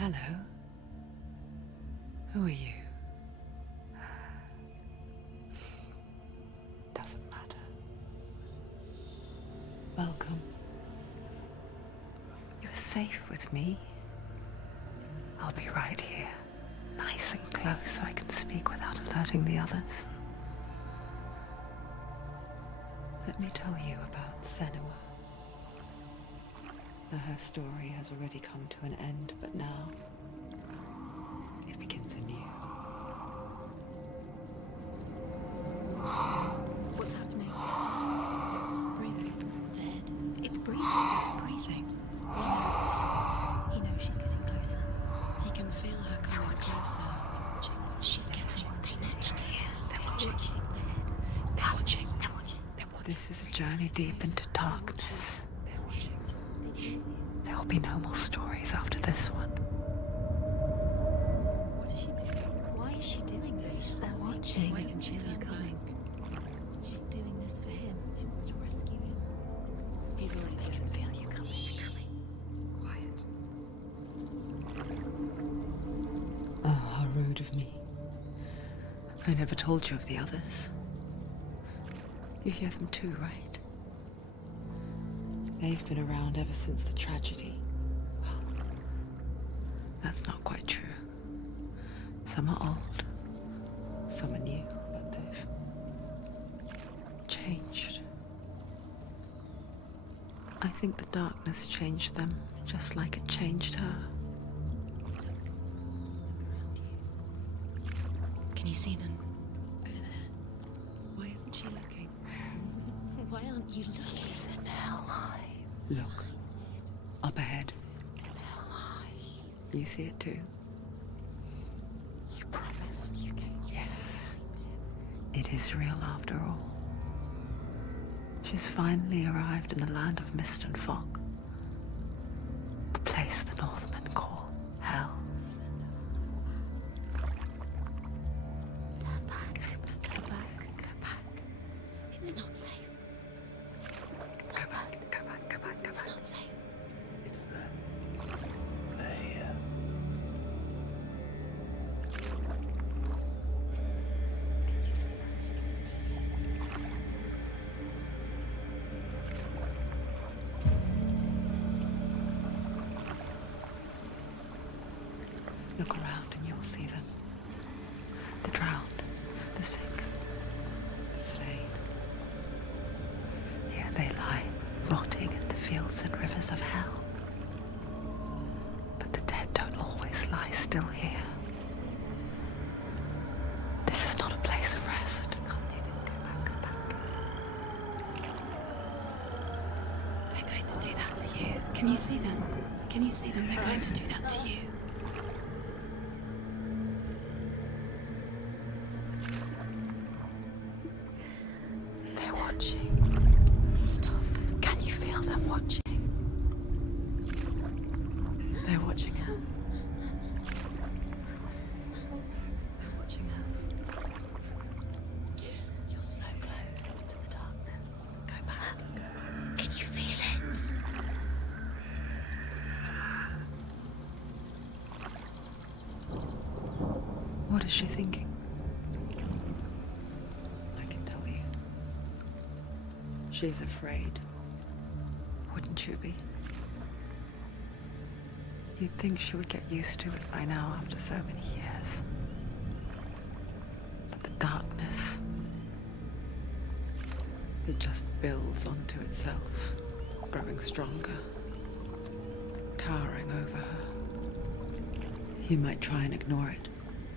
Hello. Who are you? Doesn't matter. Welcome. You're safe with me. I'll be right here, nice and close so I can speak without alerting the others. Let me tell you about Senua. Now, her story has already come to an end, but now it begins anew. What's happening? It's breathing. Dead. It's breathing. It's breathing. He knows she's getting closer. He can feel her coming closer. She's getting closer. They're watching. They're watching. This is a journey deep into darkness. There will be no more stories after this one. What is she doing? Why is she doing this? They're watching. Why doesn't she feel you coming? She's doing this for him. She wants to rescue him. He's already they can feel you coming. Quiet. Oh, how rude of me. I never told you of the others. You hear them too, right? They've been around ever since the tragedy. Well, that's not quite true. Some are old, some are new, but they've changed. I think the darkness changed them, just like it changed her. Can you see them? Over there. Why isn't she looking? Why aren't you looking? He's in hell high. Look, up ahead. In hell high. You see it too? You promised you gave me. Yes. It is real after all. She's finally arrived in the land of mist and fog. The place the Northmen call Hell. Turn back. Go back. Go back. It's not safe. Go back. Go back. It's not safe. It's them. They're here. Can you see them? I can see you. Look around and you will see them. The drowned, the sick, the slain. Here they lie, rotting in the fields and rivers of hell. But the dead don't always lie still here. You see them? This is not a place of rest. You can't do this. Go back. Go back. They're going to do that to you. Can you see them? Can you see them? They're going to do that to you. They're watching. Stop. Can you feel them watching? They're watching her. They're watching her. You're so close to the darkness. Go back. Can you feel it? What is she thinking? I can tell you. She's afraid. Wouldn't you be? You'd think she would get used to it by now after so many years. But the darkness, it just builds onto itself, growing stronger, towering over her. You might try and ignore it,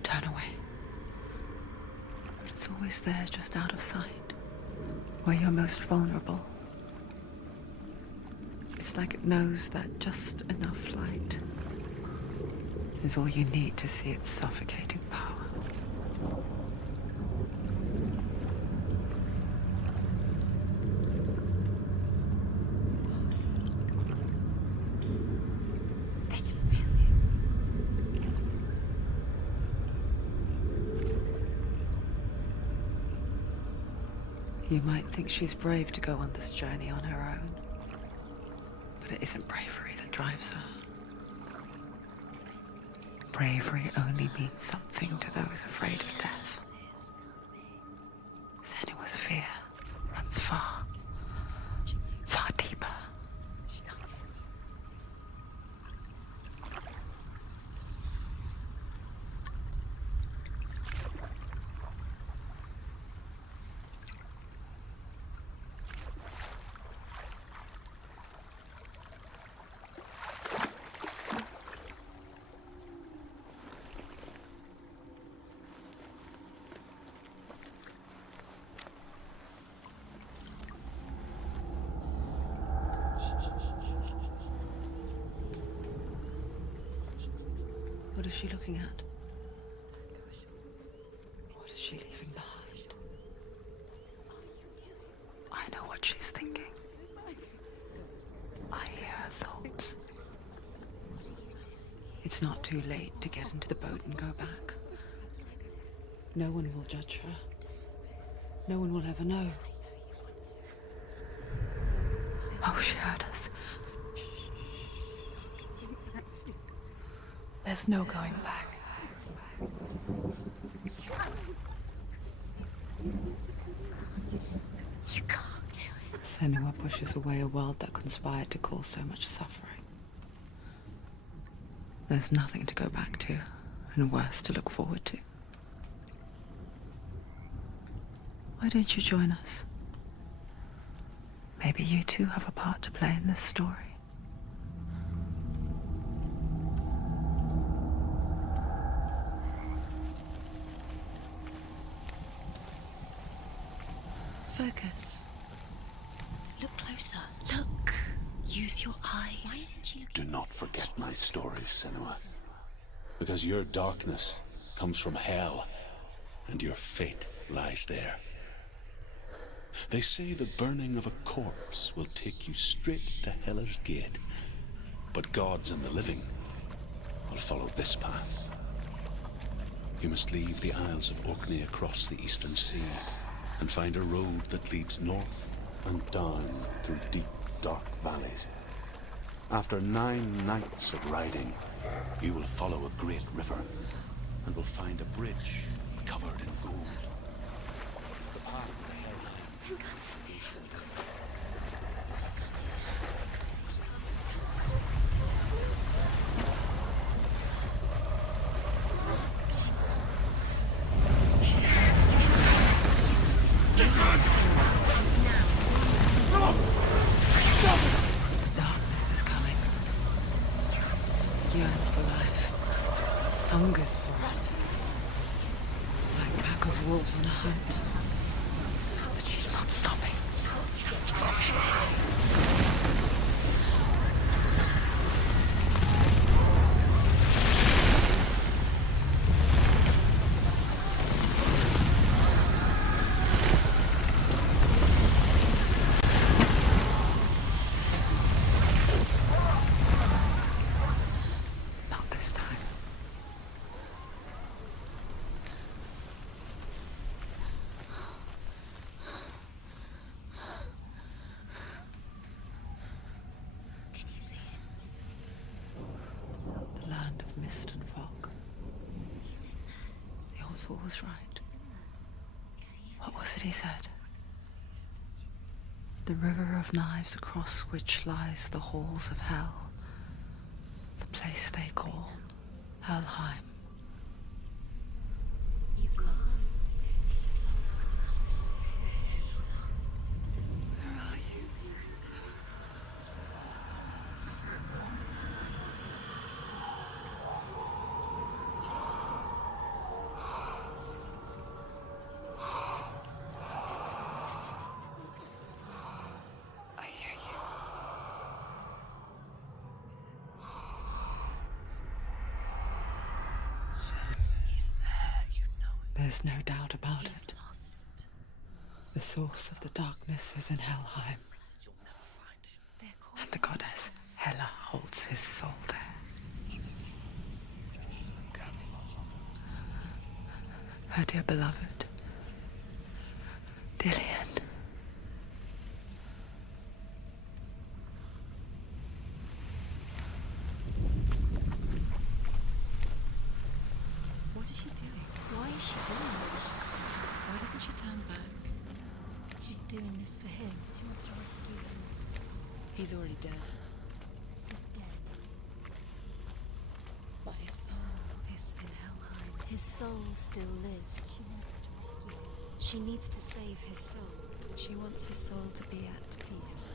turn away. But it's always there, just out of sight, where you're most vulnerable. It's like it knows that just enough light is all you need to see its suffocating power. They can feel you. You might think she's brave to go on this journey on her own, but it isn't bravery that drives her. bravery only means something to those afraid of death. Senua's fear runs far, far deeper. What is she looking at? What is she leaving behind? I know what she's thinking. I hear her thoughts. It's not too late to get into the boat and go back. No one will judge her. No one will ever know. Oh, she heard us. There's no going back. You can't do it. Senua pushes away a world that conspired to cause so much suffering. There's nothing to go back to, and worse to look forward to. Why don't you join us? Maybe you too have a part to play in this story. Focus. Look closer. Look. Use your eyes. Do not forget my stories, Senua. Because your darkness comes from hell, and your fate lies there. They say the burning of a corpse will take you straight to Hela's gate, but gods and the living will follow this path. You must leave the Isles of Orkney across the eastern sea, and find a road that leads north and down through deep, dark valleys. After 9 nights of riding, you will follow a great river, and will find a bridge covered in gold. The path to Hell. Darkness is coming. Yearns for life. Hungers for it. Like a pack of wolves on a hunt. But she's not stopping. Not this time. Can you see it? The land of mist and fog. He's in there. The old fool was right. Is he? What was it he said? The river of knives across which lies the halls of hell. The place they call Helheim. He's lost. Where are you? I hear you. He's there, you know it. There's no doubt about He's it. lost. The source of the darkness is in Helheim, They're called and the goddess Hela holds his soul there. Her dear beloved, Dillian. doing this for him. She wants to rescue him. He's already dead. He's dead. But his soul is in Helheim. His soul still lives. She needs to save his soul. She wants his soul to be at peace.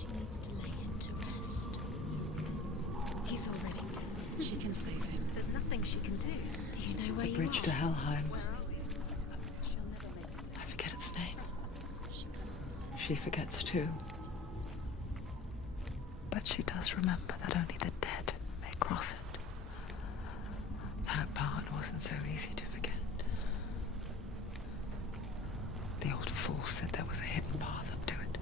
She needs to lay him to rest. He's already dead. She can save him. There's nothing she can do. Do you know where The you bridge are? to Helheim. She'll never make it. I forget its name. She forgets too. But she does remember that only the dead may cross it. That part wasn't so easy to forget. The old fool said there was a hidden path up to it.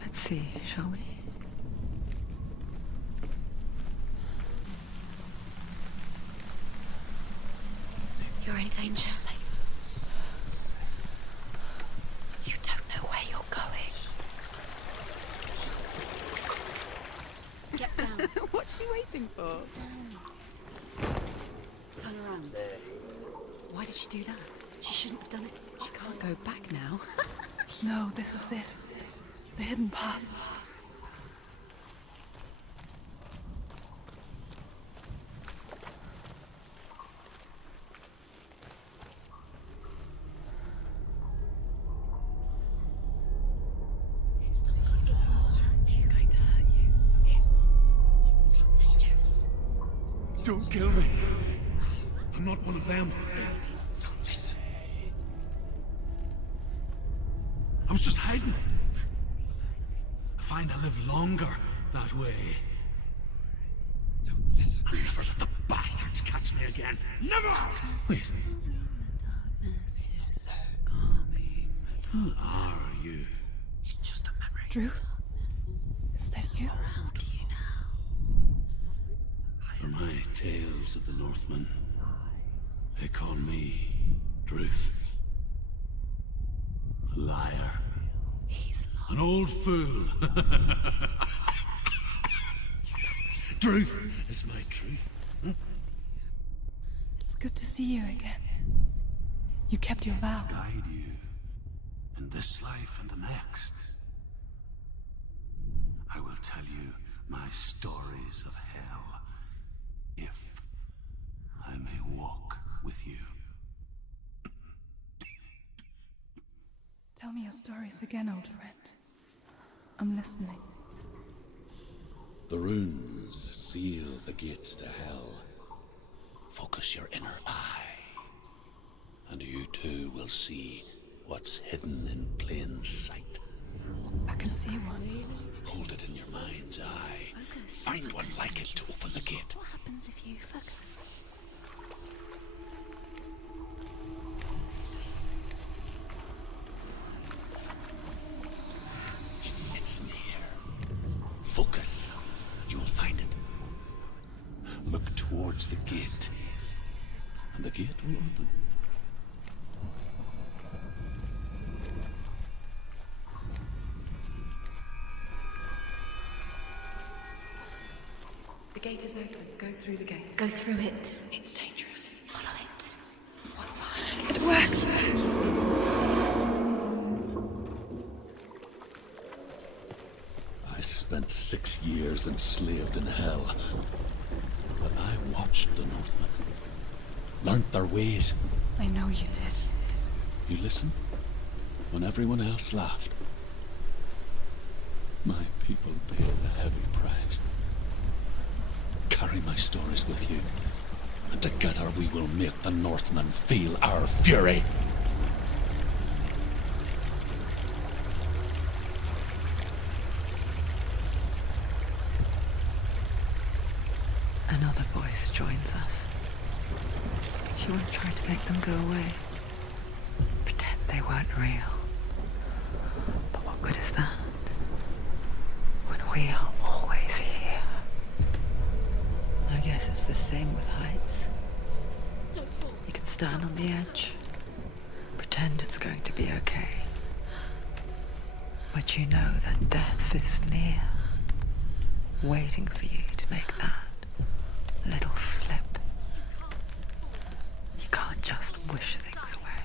Let's see, shall we? You're in danger. You don't know where you're going. Get down. What's she waiting for? Turn around. Why did she do that? She shouldn't have done it. She can't go back now. No, this is it. The hidden path. He's going to hurt you. It's dangerous. Don't kill me. I'm not one of them. Don't listen. I was just hiding. I find I live longer that way. Don't listen. I'll never let the bastards catch me again. Never! Wait. Who are you? It's just a memory. Drew? Is that you? Around you now. For my tales of the Northmen, they call me Druth. A liar. He's lost. An old fool. Truth is my truth. It's good to see you again. You kept your vow. Guide you in this life and the next. I will tell you my stories of hell, if I may walk with you. Tell me your stories again, old friend. I'm listening. The runes seal the gates to hell. Focus your inner eye, and you too will see what's hidden in plain sight. I can see one. Hold it in your mind's eye. Focus. Find one Focus like and it to you'll open the see gate. What happens if you focus? It's near. Focus. You will find it. Look towards the gate, and the gate will open. The gate is open. Go through the gate. Go through it. It's dangerous. Follow it. What's behind it? It worked! I spent 6 years enslaved in hell, but I watched the Northmen, learnt their ways. I know you did. You listened when everyone else laughed. My people paid a heavy price. Carry my stories with you, and together we will make the Northmen feel our fury. Another voice joins us. She once tried to make them go away. Pretend they weren't real. But what good is that? When we are always here. I guess it's the same with heights. You can stand on the edge, pretend it's going to be okay. But you know that death is near, waiting for you to make that little slip. You can't just wish things away.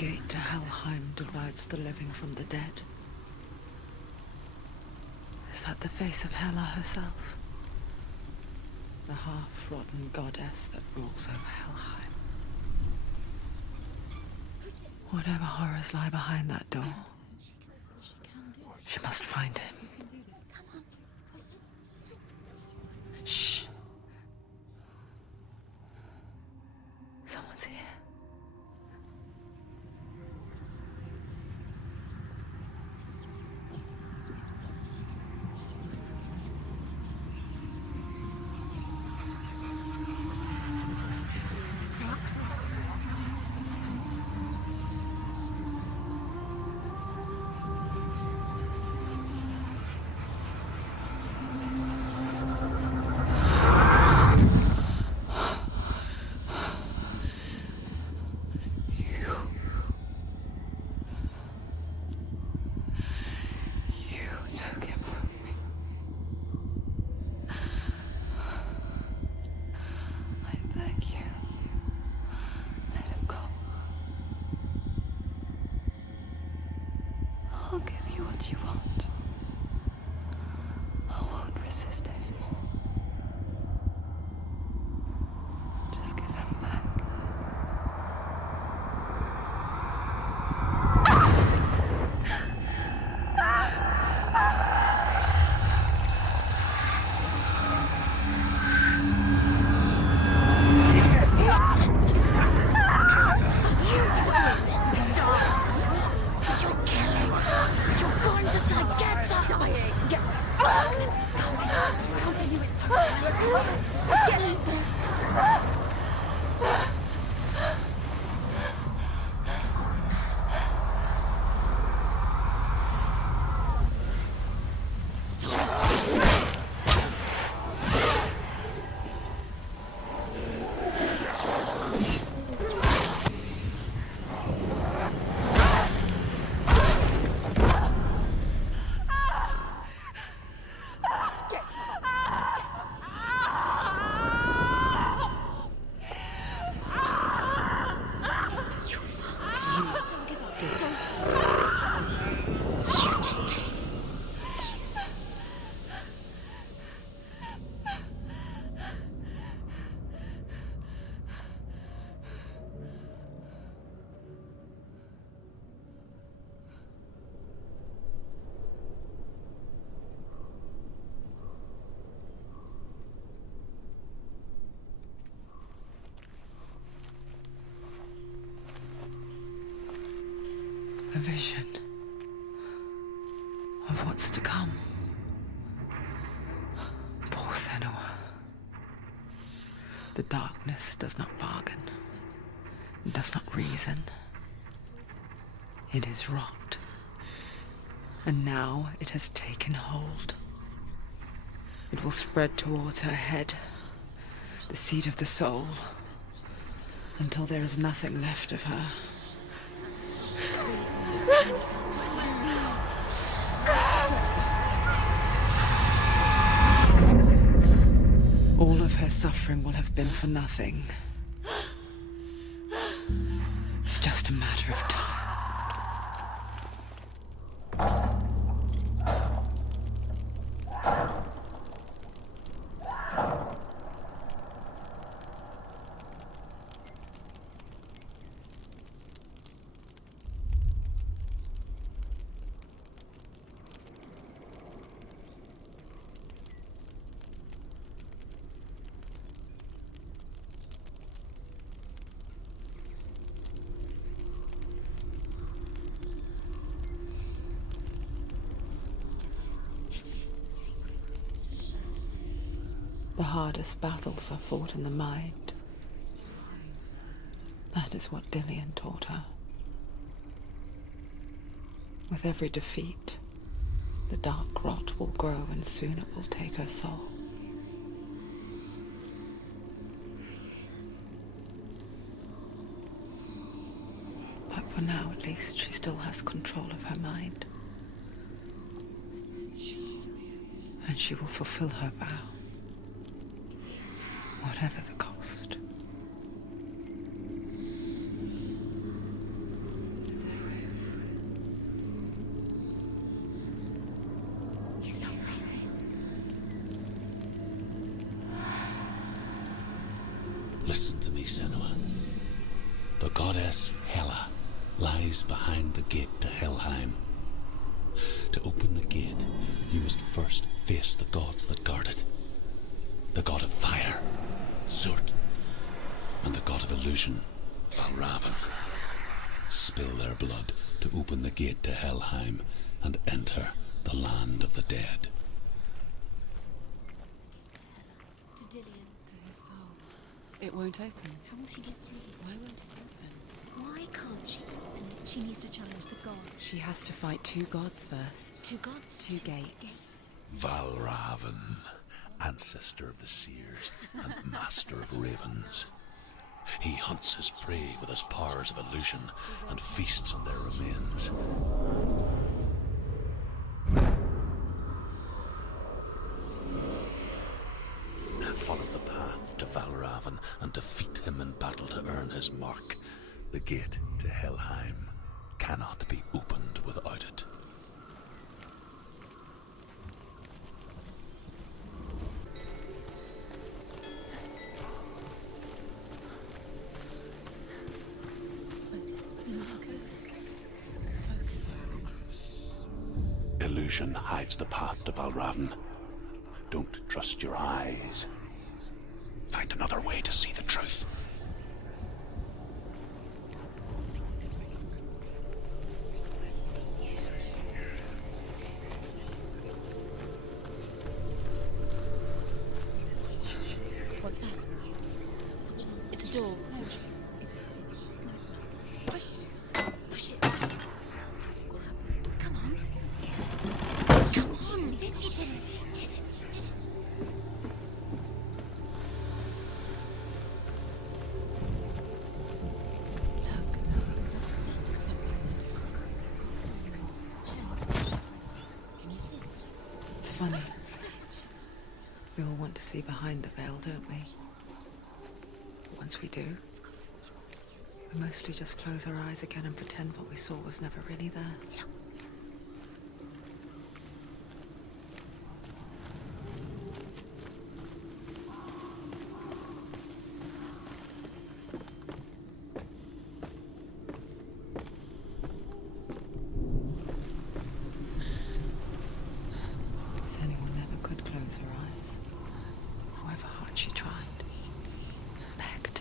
gate to Helheim divides the living from the dead. Is that the face of Hela herself? The half-rotten goddess that rules over Helheim. Whatever horrors lie behind that door, she must find him. Shh. Someone's here. I'll give you what you want. I won't resist anymore. Just give him back. A vision of what's to come. Poor Senua. The darkness does not bargain. It does not reason. It is rot. And now it has taken hold. It will spread towards her head, the seat of the soul, until there is nothing left of her. All of her suffering will have been for nothing. It's just a matter of time. The hardest battles are fought in the mind. That is what Dillian taught her. With every defeat, the dark rot will grow and soon it will take her soul. But for now, at least, she still has control of her mind. And she will fulfill her vow. Whatever the cost. goddess Hela lies behind the gate to Helheim. To open the gate, you must first face the gods that guard it. The god of fire, Zockt, and the god of illusion, Valravn. Spill their blood to open the gate to Helheim and enter the land of the dead. To Dillian. To his soul. It won't open. How will she get through? Why won't it open? Why can't she open it? She needs to challenge the gods. She has to fight two gods first. Two gods? Two gates. Valravn, ancestor of the seers and master of ravens. He hunts his prey with his powers of illusion and feasts on their remains. Follow the path to Valravn and defeat him in battle to earn his mark. The gate to Helheim cannot be opened without it. Illusion hides the path to Valravn. Don't trust your eyes. Find another way to see the truth. What's that? It's a door. No, it's not. Push it. Push it. Push it. Nothing will happen. Come on. Come on. You did it. You did it. You did it. Look. Something's different. Can you see it? It's funny. We all want to see behind the veil, don't we? Once we do, we mostly just close our eyes again and pretend what we saw was never really there. Anyone never could close her eyes. However hard she tried. Begged.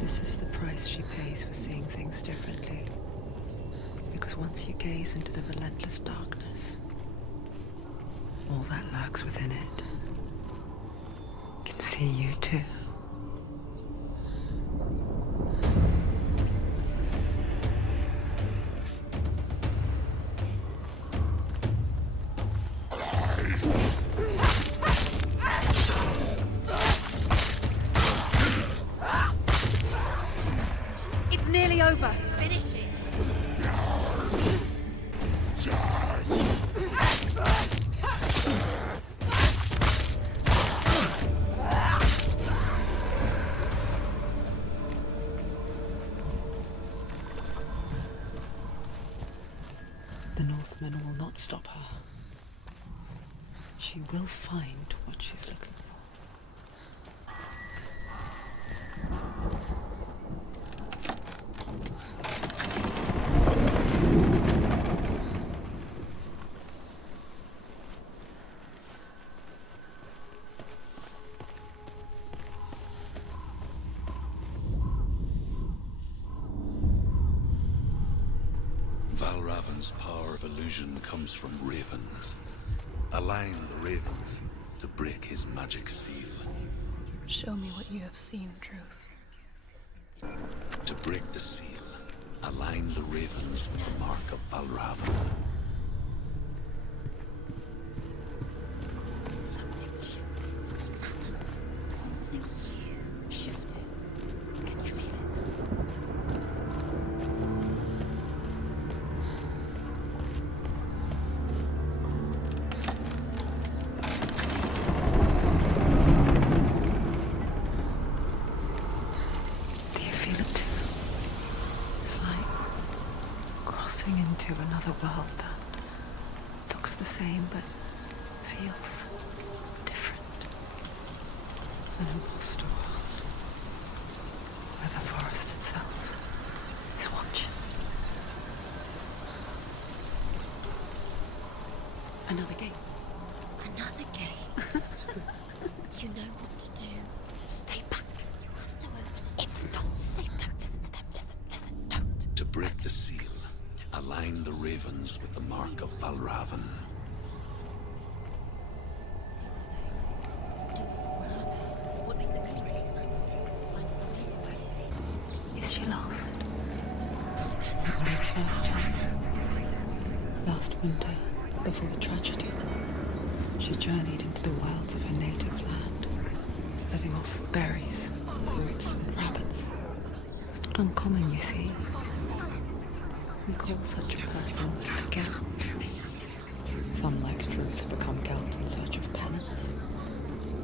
This is the price she pays for seeing things differently. Because once you gaze into the relentless darkness, all that lurks within it can see you too. It's nearly over. Finish it. The Northmen will not stop her. She will find what she's looking for. Valravn's power of illusion comes from ravens. Align the ravens to break his magic seal. Show me what you have seen, Truth. To break the seal, align the ravens with the mark of Valravn. Something's shifted. Something's happened. Something's shifted. Can you feel it? crossing into another world that looks the same but feels different. An imposter world where the forest itself is watching. Another gate. Another gate. You know what to do. Stay back. You have to open it. It's not safe. Don't listen to them. Listen, don't. To break the seal, align the ravens with the mark of Valravan. What is it? Is she lost? The very first time. Last winter, before the tragedy, she journeyed into the wilds of her native land, living off berries, roots, and rabbits. It's not uncommon, you see. We call such a person a Gelt. Some like Drew to become Gelt in search of penance.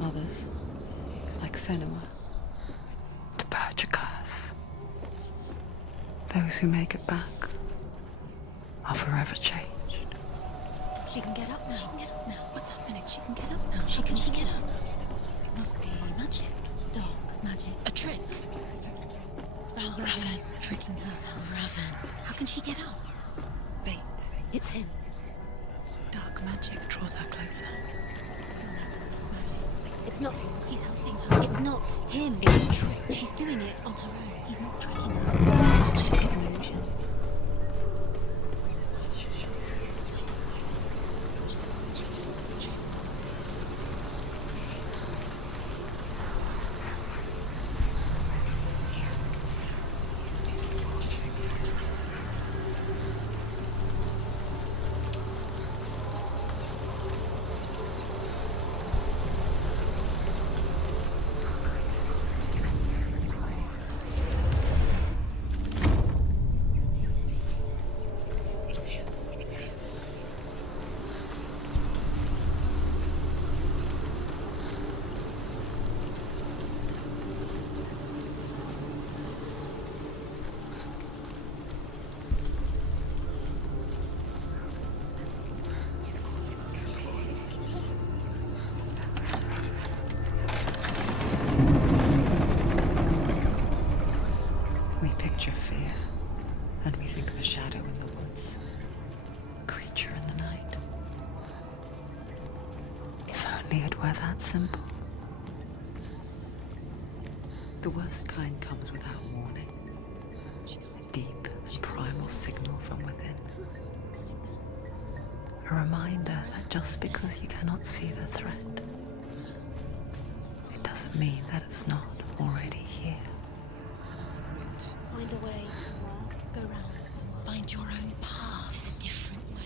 Others, like Senua, to purge a curse. Those who make it back are forever changed. She can get up now. She can get up now. What's happening? She can get up now. She can get up. It must be magic. Dark magic. A trick. Valravan tricking her. Valravan. How can she get up? Bait. It's him. Dark magic draws her closer. It's not him. He's helping her. It's not him. It's a trick. She's doing it on her own. He's not tricking her. It's magic. It's an illusion. Picture fear, and we think of a shadow in the woods, a creature in the night. If only it were that simple. The worst kind comes without warning. A deep, primal signal from within. A reminder that just because you cannot see the threat, it doesn't mean that it's not already here. Find a way. Go round. Find your own path. There's a different way.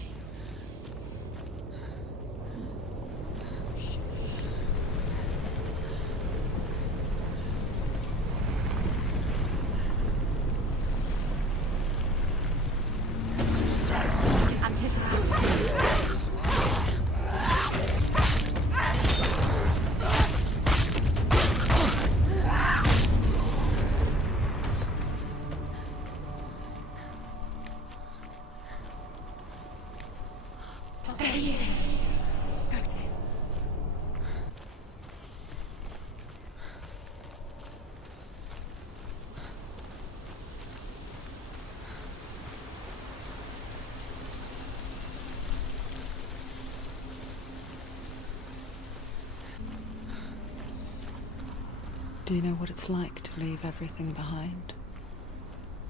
Do you know what it's like to leave everything behind?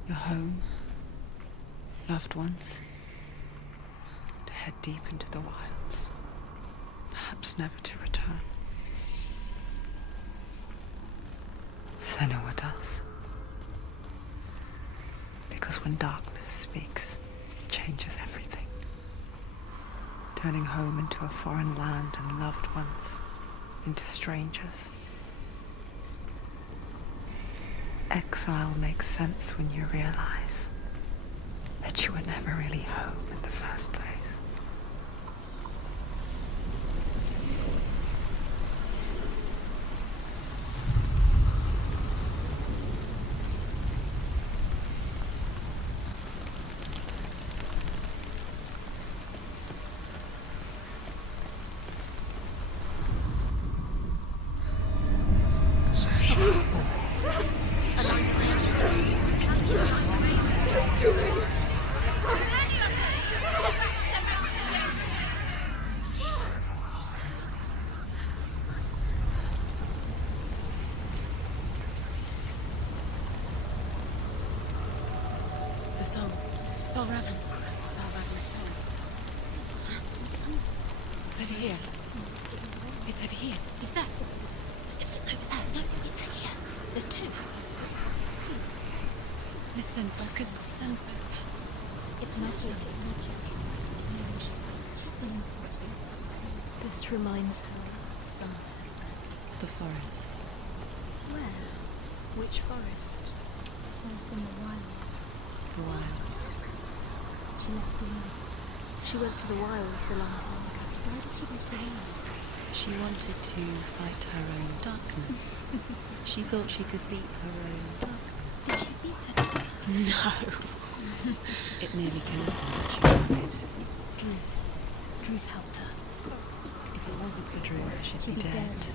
Your home, loved ones, to head deep into the wilds, perhaps never to return. Senua does. Because when darkness speaks, it changes everything. Turning home into a foreign land and loved ones into strangers. Exile makes sense when you realize that you were never really home in the first place. It's over here. It's over here. Is that? It's over there. No, it's here. There's two. Listen, focus. Listen. It's magic. This reminds her of something. The forest. Where? Which forest? Forest in the wilds. The wilds. She left the wild. She went to the wilds a long time ago. Why did she go to the wilds? She wanted to fight her own darkness. She thought she could beat her own darkness. Did she beat her darkness? No. It nearly killed her, but she tried. Druth. Druth helped her. If it wasn't for Druth, she'd be dead.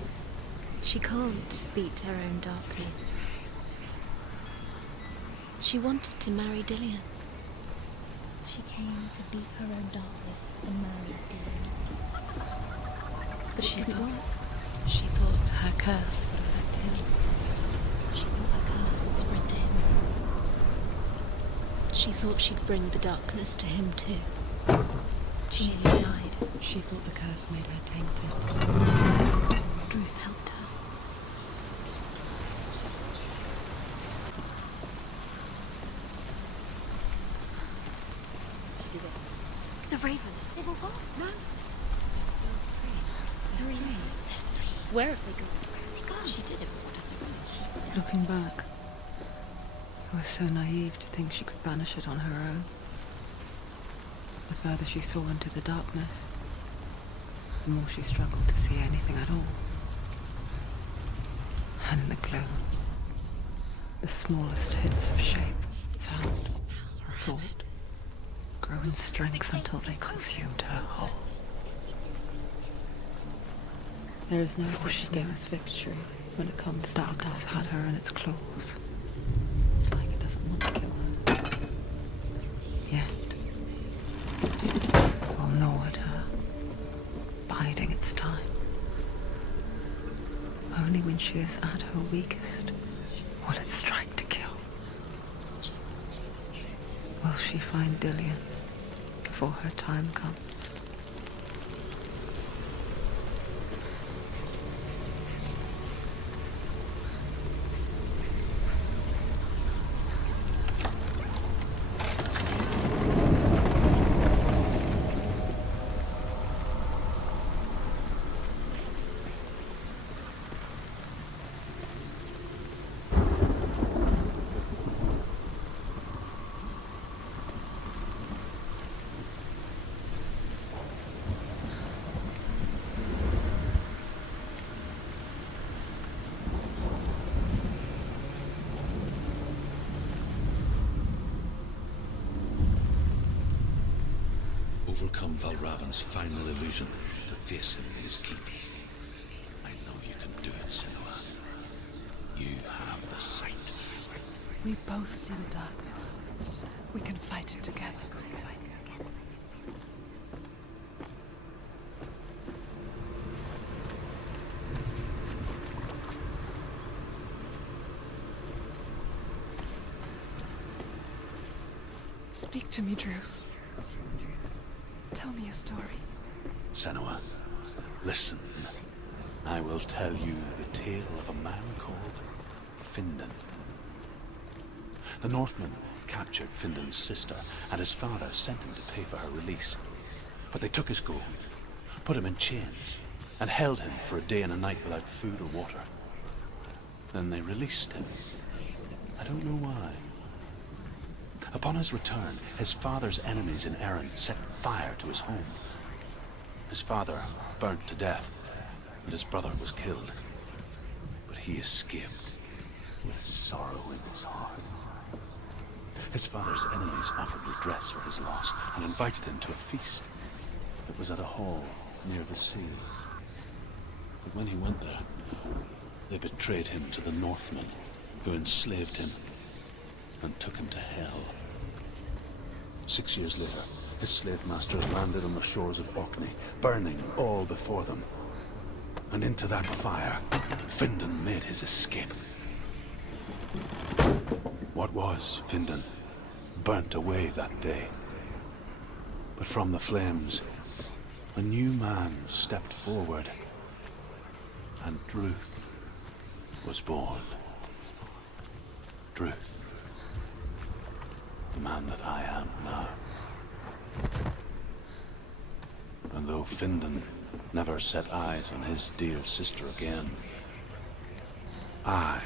She can't beat her own darkness. She wanted to marry Dillian. She came to beat her own darkness and marry Dillian. But She thought her curse would affect him. She thought her curse would spread to him. She thought she'd bring the darkness to him too. She nearly died. She thought the curse made her tainted. Druth helped her. The ravens. They've all gone. No. There's still three. There's three. There's three. Where have they gone? Where have they gone? She did it. What does it mean? Looking back, I was so naive to think she could banish it on her own. The further she saw into the darkness, the more she struggled to see anything at all. And in the gloom, the smallest hints of shape, sound, or thought grow in strength until they consumed her whole. There is no such thing as victory when it comes. Darkness had her in its claws. It's like it doesn't want to kill her. Yet, it will gnaw at her, biding its time. Only when she is at her weakest will it strike to kill. Will she find Dillian before her time comes? Overcome Valravan's final illusion to face him in his keep. I know you can do it, Senua. You have the sight. We both see the darkness. We can fight it together. Speak to me, Druth. Tell me a story. Senua, listen. I will tell you the tale of a man called Findan. The Northmen captured Findan's sister, and his father sent him to pay for her release. But they took his gold, put him in chains, and held him for a day and a night without food or water. Then they released him. I don't know why. Upon his return, his father's enemies in Erin set fire to his home. His father burnt to death, and his brother was killed. But he escaped with sorrow in his heart. His father's enemies offered redress for his loss and invited him to a feast. It was at a hall near the sea. But when he went there, they betrayed him to the Northmen, who enslaved him and took him to hell. 6 years later, his slave masters landed on the shores of Orkney, burning all before them. And into that fire, Findan made his escape. What was Findan burnt away that day. But from the flames, a new man stepped forward, and Druth was born. Druth, the man that I am now. And though Findan never set eyes on his dear sister again, I,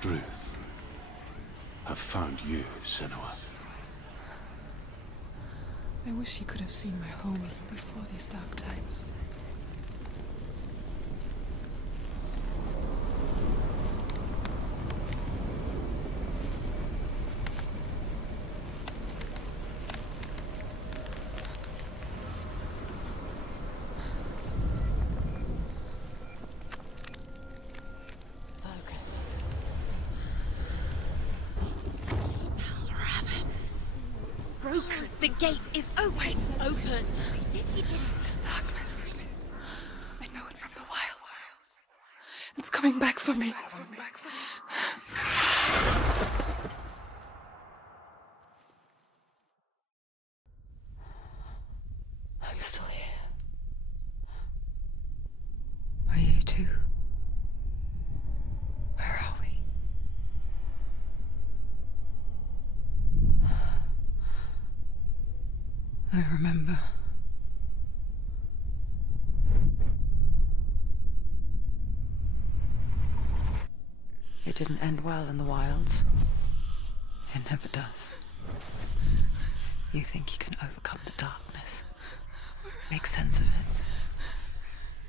Druth, have found you, Senua. I wish you could have seen my home before these dark times. The gate is open. Open. This darkness. I know it from the wilds. It's coming back for me. I'm still here. Are you too? Where are we? I remember. It didn't end well in the wilds. It never does. You think you can overcome the darkness, make sense of it,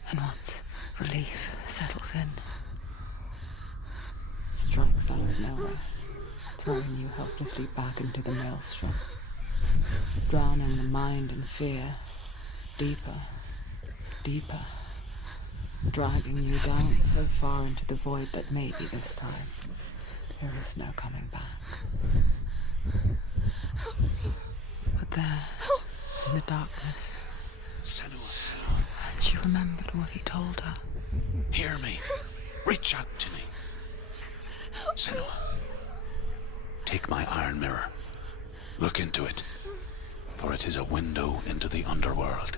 and once relief settles in, it strikes out of nowhere, throwing you helplessly back into the maelstrom, drowning the mind in fear, deeper, deeper, dragging you down so far into the void that maybe this time there is no coming back. But there, in the darkness, Senua, and she remembered what he told her. hear me. Reach out to me. Senua, take my iron mirror. Look into it, for it is a window into the underworld.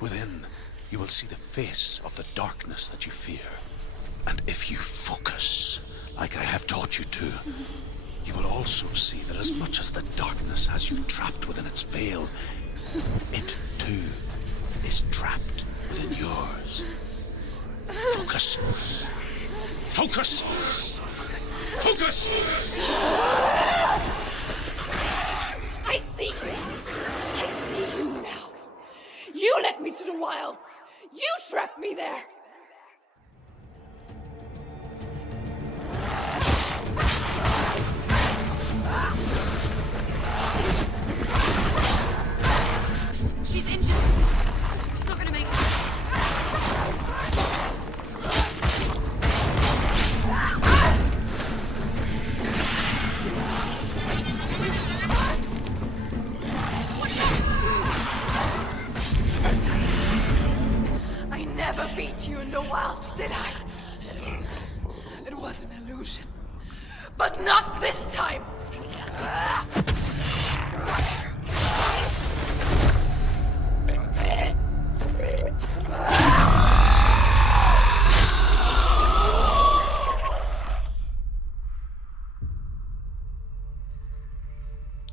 Within, you will see the face of the darkness that you fear. And if you focus, like I have taught you to, you will also see that as much as the darkness has you trapped within its veil, it too is trapped within yours. Focus. Focus! Focus! I see you! I see you now! You led me to the wilds! You trapped me there! She's injured. She's not gonna make it. I never beat you in the wilds, did I? It was an illusion. But not this time!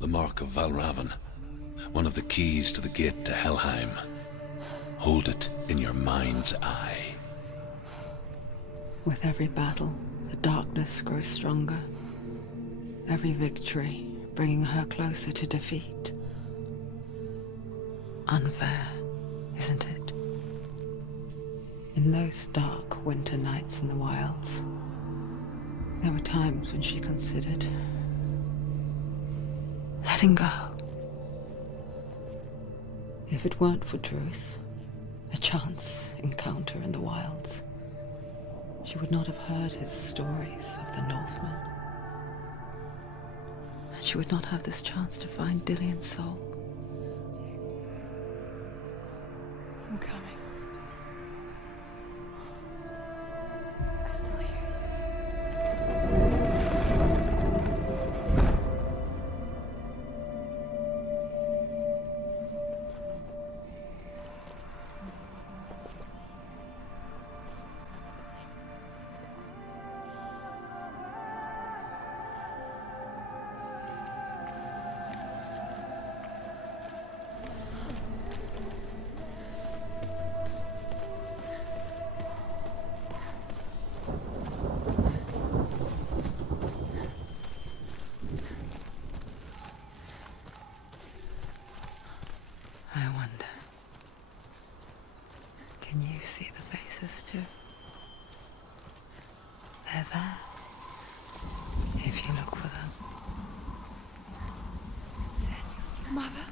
The Mark of Valravan, one of the keys to the gate to Helheim. Hold it in your mind's eye. With every battle, the darkness grows stronger. Every victory bringing her closer to defeat. Unfair, isn't it? In those dark winter nights in the wilds, there were times when she considered letting go. If it weren't for truth, a chance encounter in the wilds, she would not have heard his stories of the Northmen. And she would not have this chance to find Dillion's soul. I'm coming. I still hear you. I wonder, can you see the faces too? They're there, if you look for them. Mother?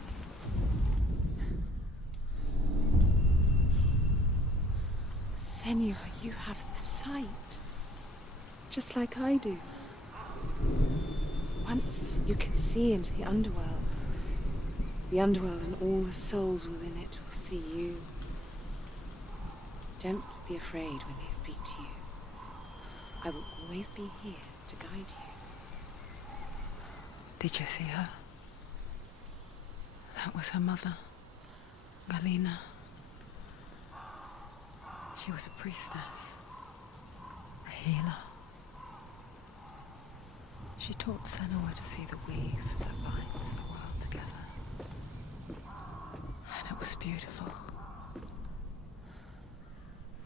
Senua, you have the sight. Just like I do. Once you can see into the underworld. The underworld and all the souls within it will see you. Don't be afraid when they speak to you. I will always be here to guide you. Did you see her? That was her mother, Galina. She was a priestess, a healer. She taught Senua to see the weave that binds the world together. And it was beautiful.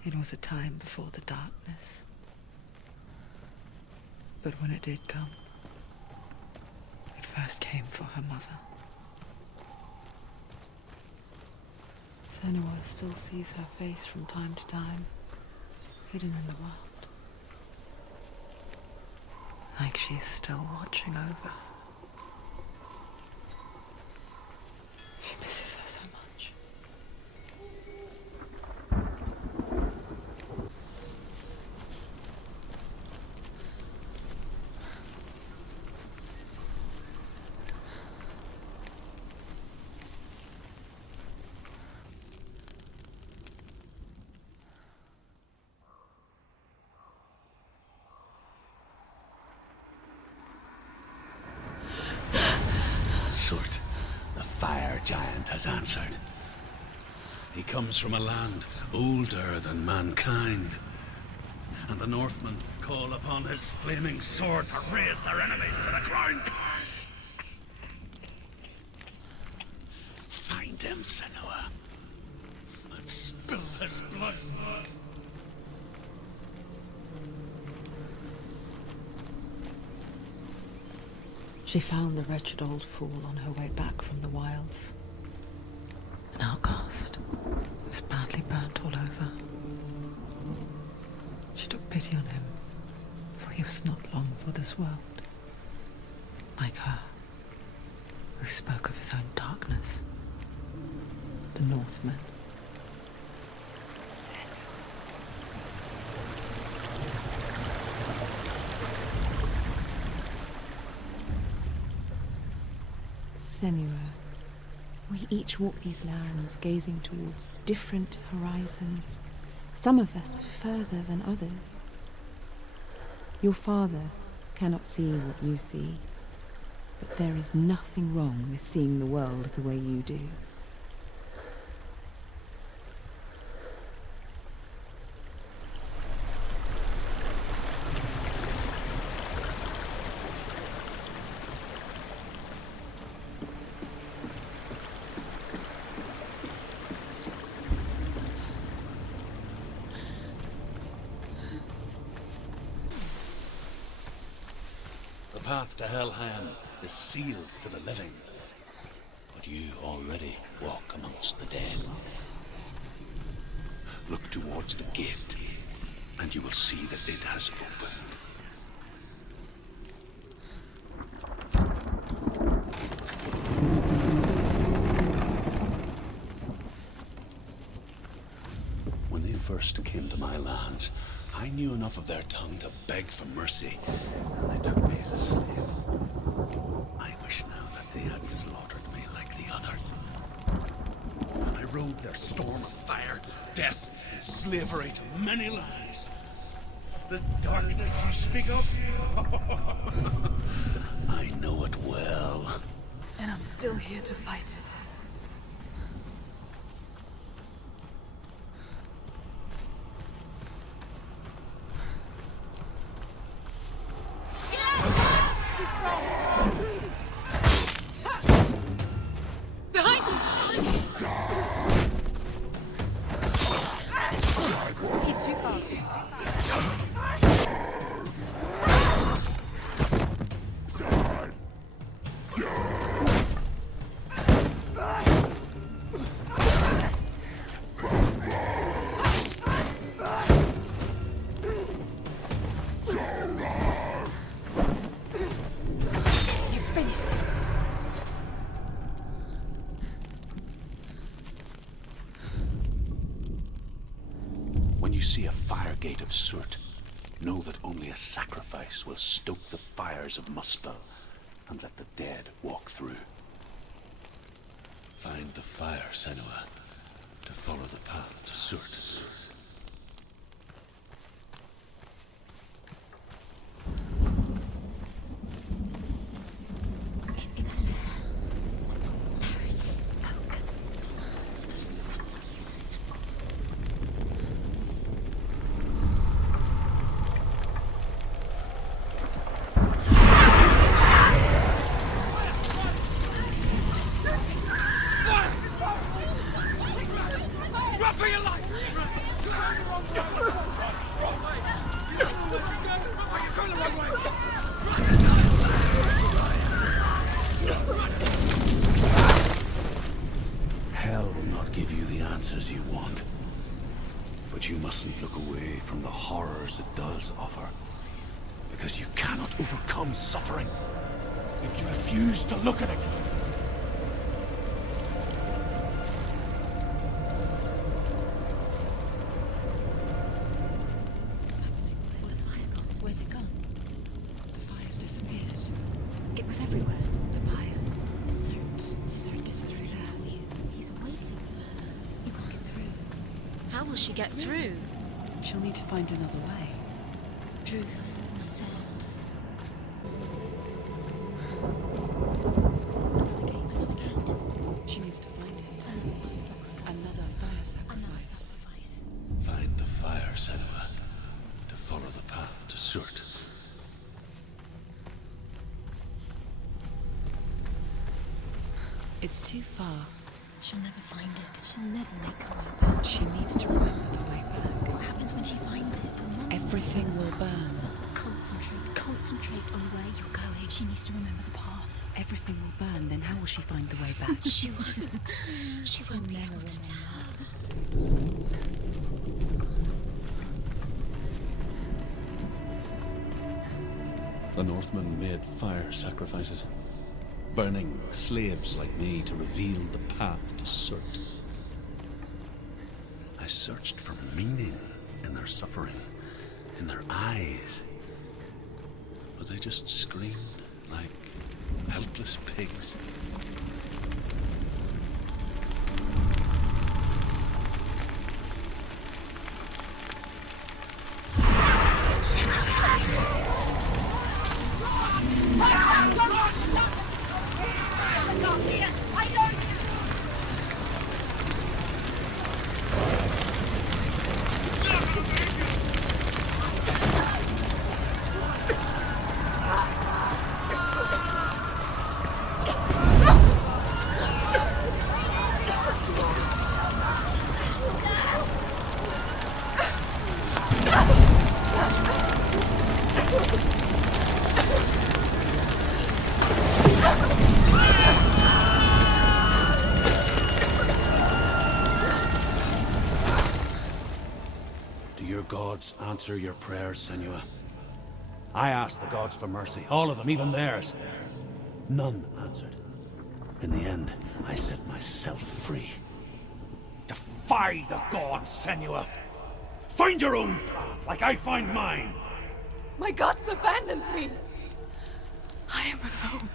It was a time before the darkness. But when it did come, it first came for her mother. Senua still sees her face from time to time, hidden in the world. Like she's still watching over her. She misses her so much. Zockt, the fire giant, has answered. He comes from a land older than mankind. And the Northmen call upon his flaming sword to raise their enemies to the ground. Find him, Senua, and spill his blood. She found the wretched old fool on her way back from the wilds. An outcast, who was badly burnt all over. She took pity on him, for he was not long for this world. Like her, who spoke of his own darkness. The Northmen. Senua, we each walk these lands gazing towards different horizons, some of us further than others. Your father cannot see what you see, but there is nothing wrong with seeing the world the way you do. The path to Helheim is sealed to the living, but you already walk amongst the dead. Look towards the gate, and you will see that it has opened. When they first came to my lands, I knew enough of their tongue to beg for mercy, and they took me as a slave. I wish now that they had slaughtered me like the others. I rode their storm of fire, death, and slavery to many lands. This darkness you speak of? I know it well. And I'm still here to fight it. you see a fire gate of soot, know that only a sacrifice will stoke the fires of Muspel and let the dead walk through. Find the fire, Senua, to follow the path to Surt. Hell will not give you the answers you want. But you mustn't look away from the horrors it does offer. Because you cannot overcome suffering if you refuse to look at it. What's happening? Where's the fire gone? Where's it gone? The fire's disappeared. It was everywhere. The pyre. Surt is through there. He's waiting for her. You can't get through. How will she get through? She'll need to find another way. Truth, Surt. Another gate must be gained. She needs to find it. Another fire sacrifice. Another fire Another sacrifice. sacrifice. Find the fire, Senua, to follow the path to Surt. It's too far. She'll never find it. She'll never make her way back. She needs to remember the way back. What happens when she finds it? Remember. Everything will burn. Concentrate on where you're going. She needs to remember the path. Everything will burn, then how will she find the way back? She won't. She won't be able to tell. The Northmen made fire sacrifices, burning slaves like me to reveal the path to Surt. I searched for meaning in their suffering, in their eyes, but they just screamed like helpless pigs. Answer your prayers, Senua. I asked the gods for mercy, all of them, even theirs. None answered. In the end, I set myself free. Defy the gods, Senua! Find your own path, like I find mine! My gods abandoned me. I am alone.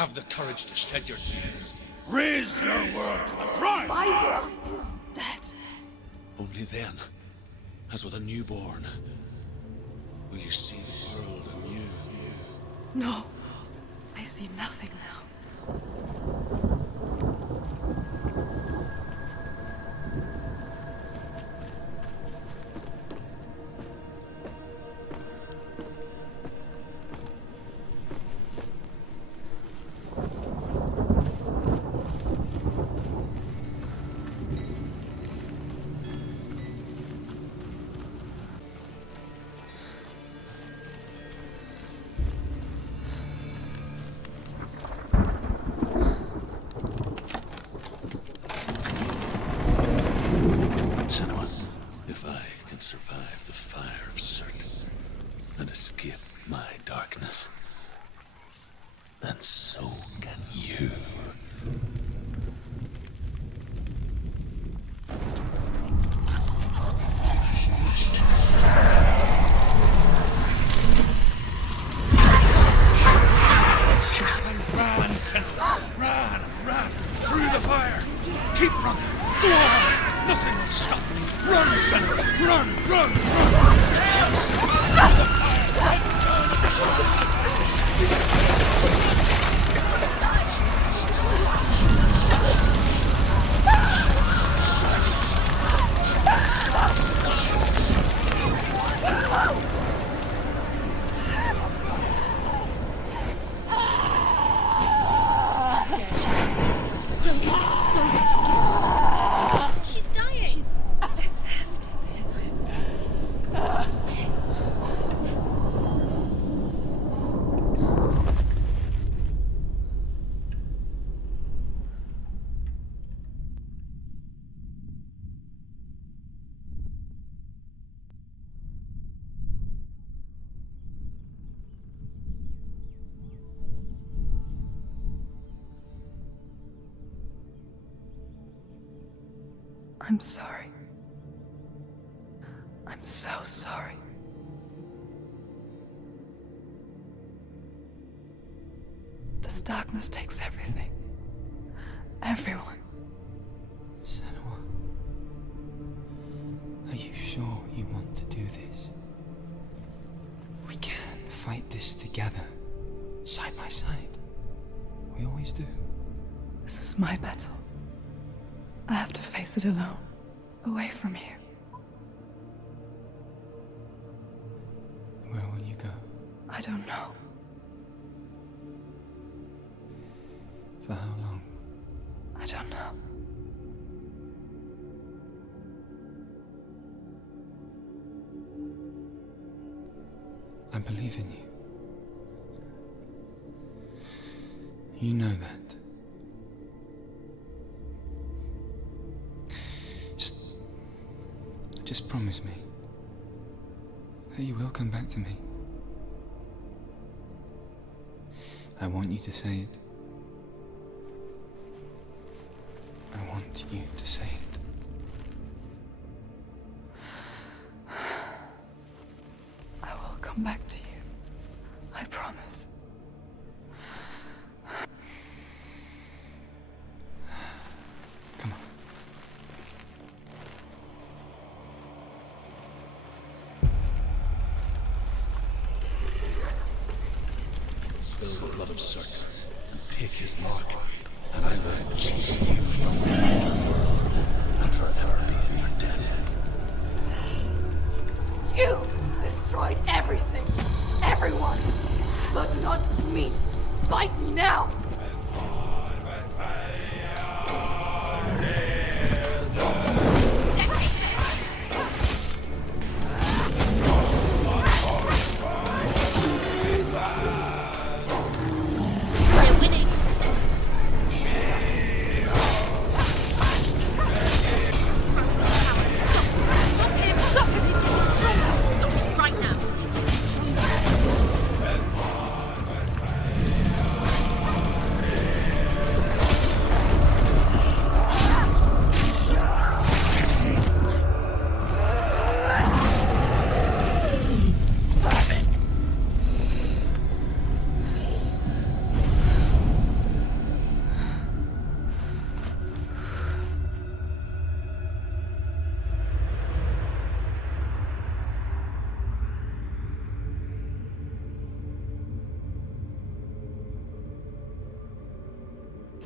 have the courage to shed your tears. Raise your world to the prime! My world is dead. Only then, as with a newborn, will you see the world anew. No, I see nothing now. Senua, if I can survive the fire of Zockt and escape my darkness, then so can you. Run, Senua! Run! Through the fire! Keep running! Go on! Nothing will stop! Run, Senua! Run! She's dying. I'm sorry. I'm so sorry. This darkness takes everything. Everyone. Senua, are you sure you want to do this? We can fight this together, side by side. We always do. This is my battle. I have to face it alone, away from you. Where will you go? I don't know. For how long? I don't know. I believe in you. You know that. Just promise me that you will come back to me. I want you to say it. I want you to say it. I will come back to you. I promise. Come on. Spill the blood of Zockt and take his mark, and I will achieve you from the world and forever be in your debt. You destroyed everything, everyone, but not me. Fight now! We're winning.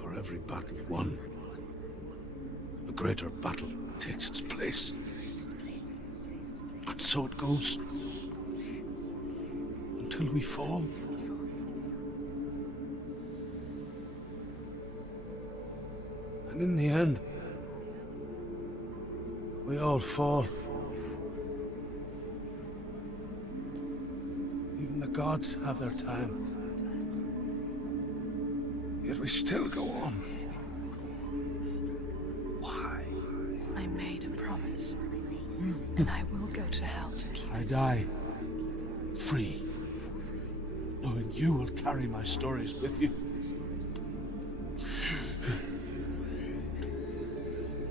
For every battle won, a greater battle takes its place. And so it goes. Until we fall. And in the end, we all fall. Even the gods have their time. Yet we still go on. Why? I made a promise, and I will go to hell to keep I it. die free, knowing you will carry my stories with you.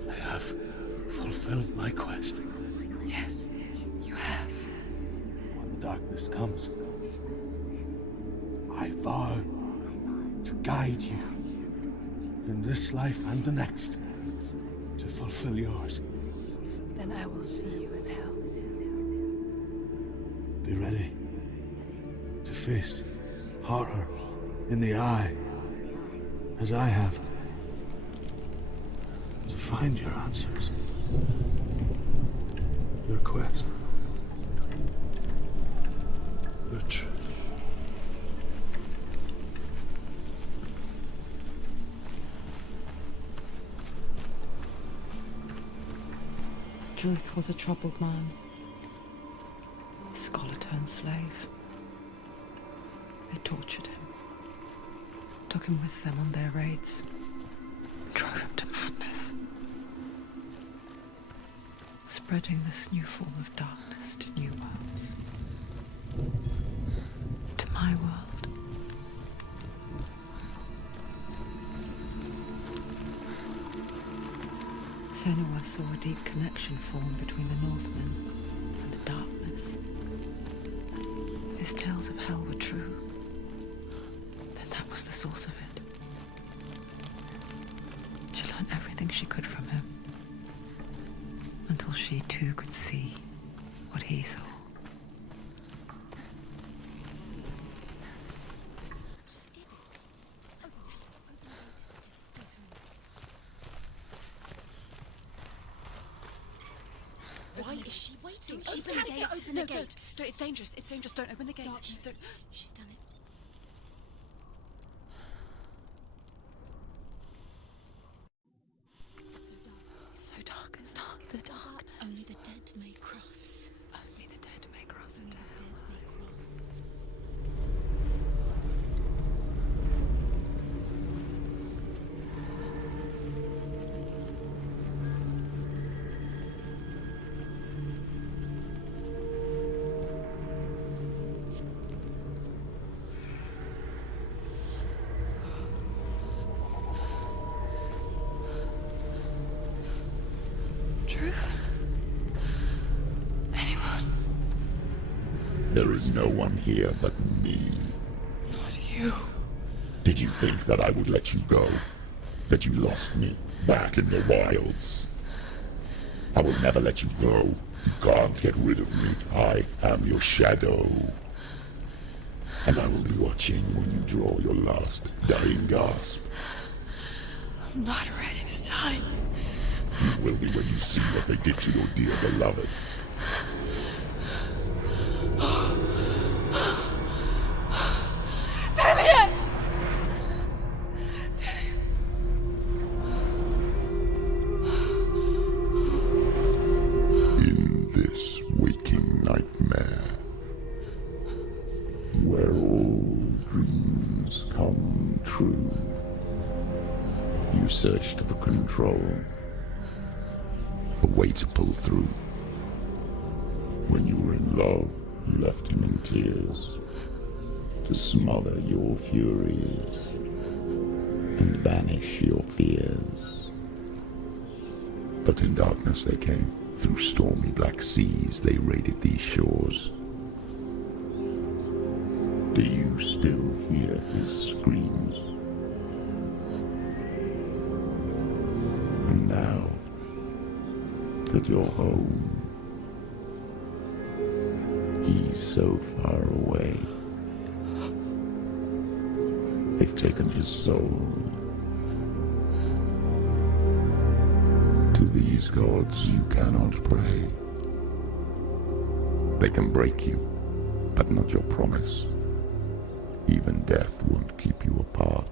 I have fulfilled my quest. Yes, you have. When the darkness comes, I vow to guide you in this life and the next to fulfill yours. Then I will see you in hell. Be ready to face horror in the eye, as I have. To find your answers. Your quest. Your truth. Druth was a troubled man. Scholar turned slave. They tortured him. Took him with them on their raids. Drove him to madness. Spreading this new form of darkness to new worlds. To my world. Senua saw a deep connection form between the Northmen and the darkness. His tales of hell were true. Then that was the source of it. She learned everything she could from him. Until she too could see what he saw. Why is she waiting? Open Open the the gate. gate. Open No, the gate. don't. No, it's dangerous. It's dangerous. Don't open the gate. Darkness. Don't. She's done it. It's so dark. It's dark. The darkness. Only the dead may cross. Only the dead may cross into Dead hell. may cross. Truth? Anyone? There is no one here but me. Not you. Did you think that I would let you go? That you lost me back in the wilds? I will never let you go. You can't get rid of me. I am your shadow. And I will be watching when you draw your last dying gasp. I'm not ready to die. You will be when you see what they did to your dear beloved. Damien! In this waking nightmare, where all dreams come true, you searched for control, a way to pull through. When you were in love, you left him in tears, to smother your furies and banish your fears. But in darkness they came, through stormy black seas they raided these shores. Do you still hear his screams? And now that you're home, he's so far away. They've taken his soul these gods you cannot pray. They can break you, but not your promise. Even death won't keep you apart.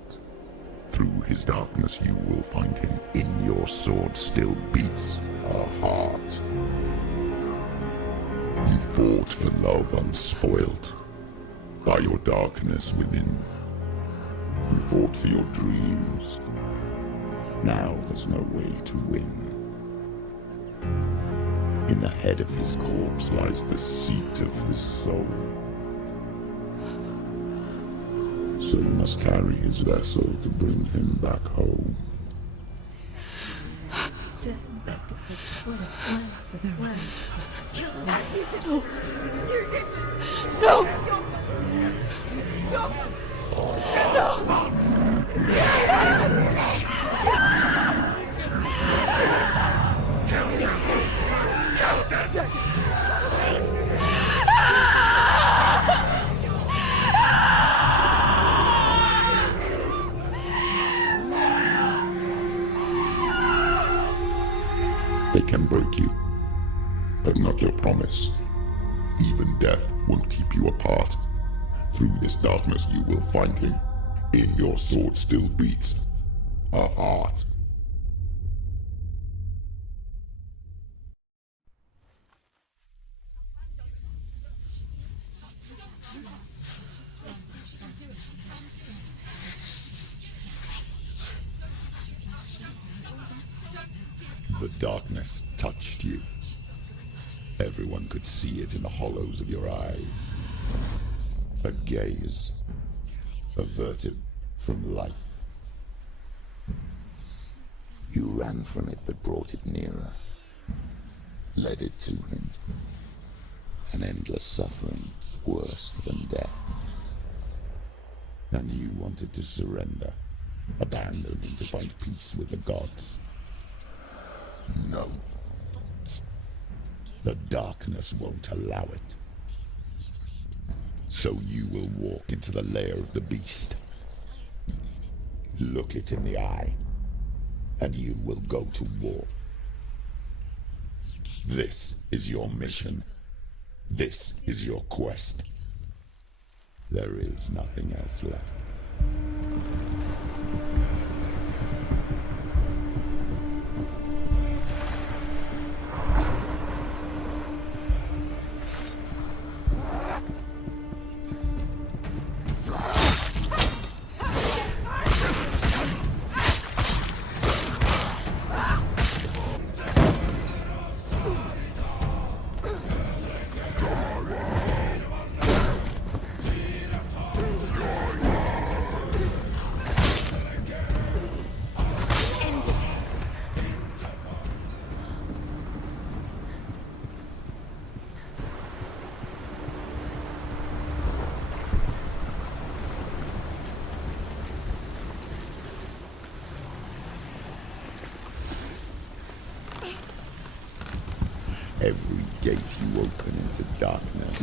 Through his darkness you will find him. In your sword still beats a heart. You fought for love unspoilt by your darkness within. You fought for your dreams. Now there's no way to win. In the head of his corpse lies the seat of his soul. So you must carry his vessel to bring him back home. You did this! No! They can break you, but not your promise. Even death won't keep you apart. Through this darkness you will find him. In your sword still beats a heart. The darkness touched you. Everyone could see it in the hollows of your eyes. A gaze averted from life. You ran from it but brought it nearer. Led it to him. An endless suffering worse than death. And you wanted to surrender, abandoning to find peace with the gods. No. The darkness won't allow it. So you will walk into the lair of the beast. Look it in the eye, and you will go to war. This is your mission. This is your quest. There is nothing else left. Every gate you open into darkness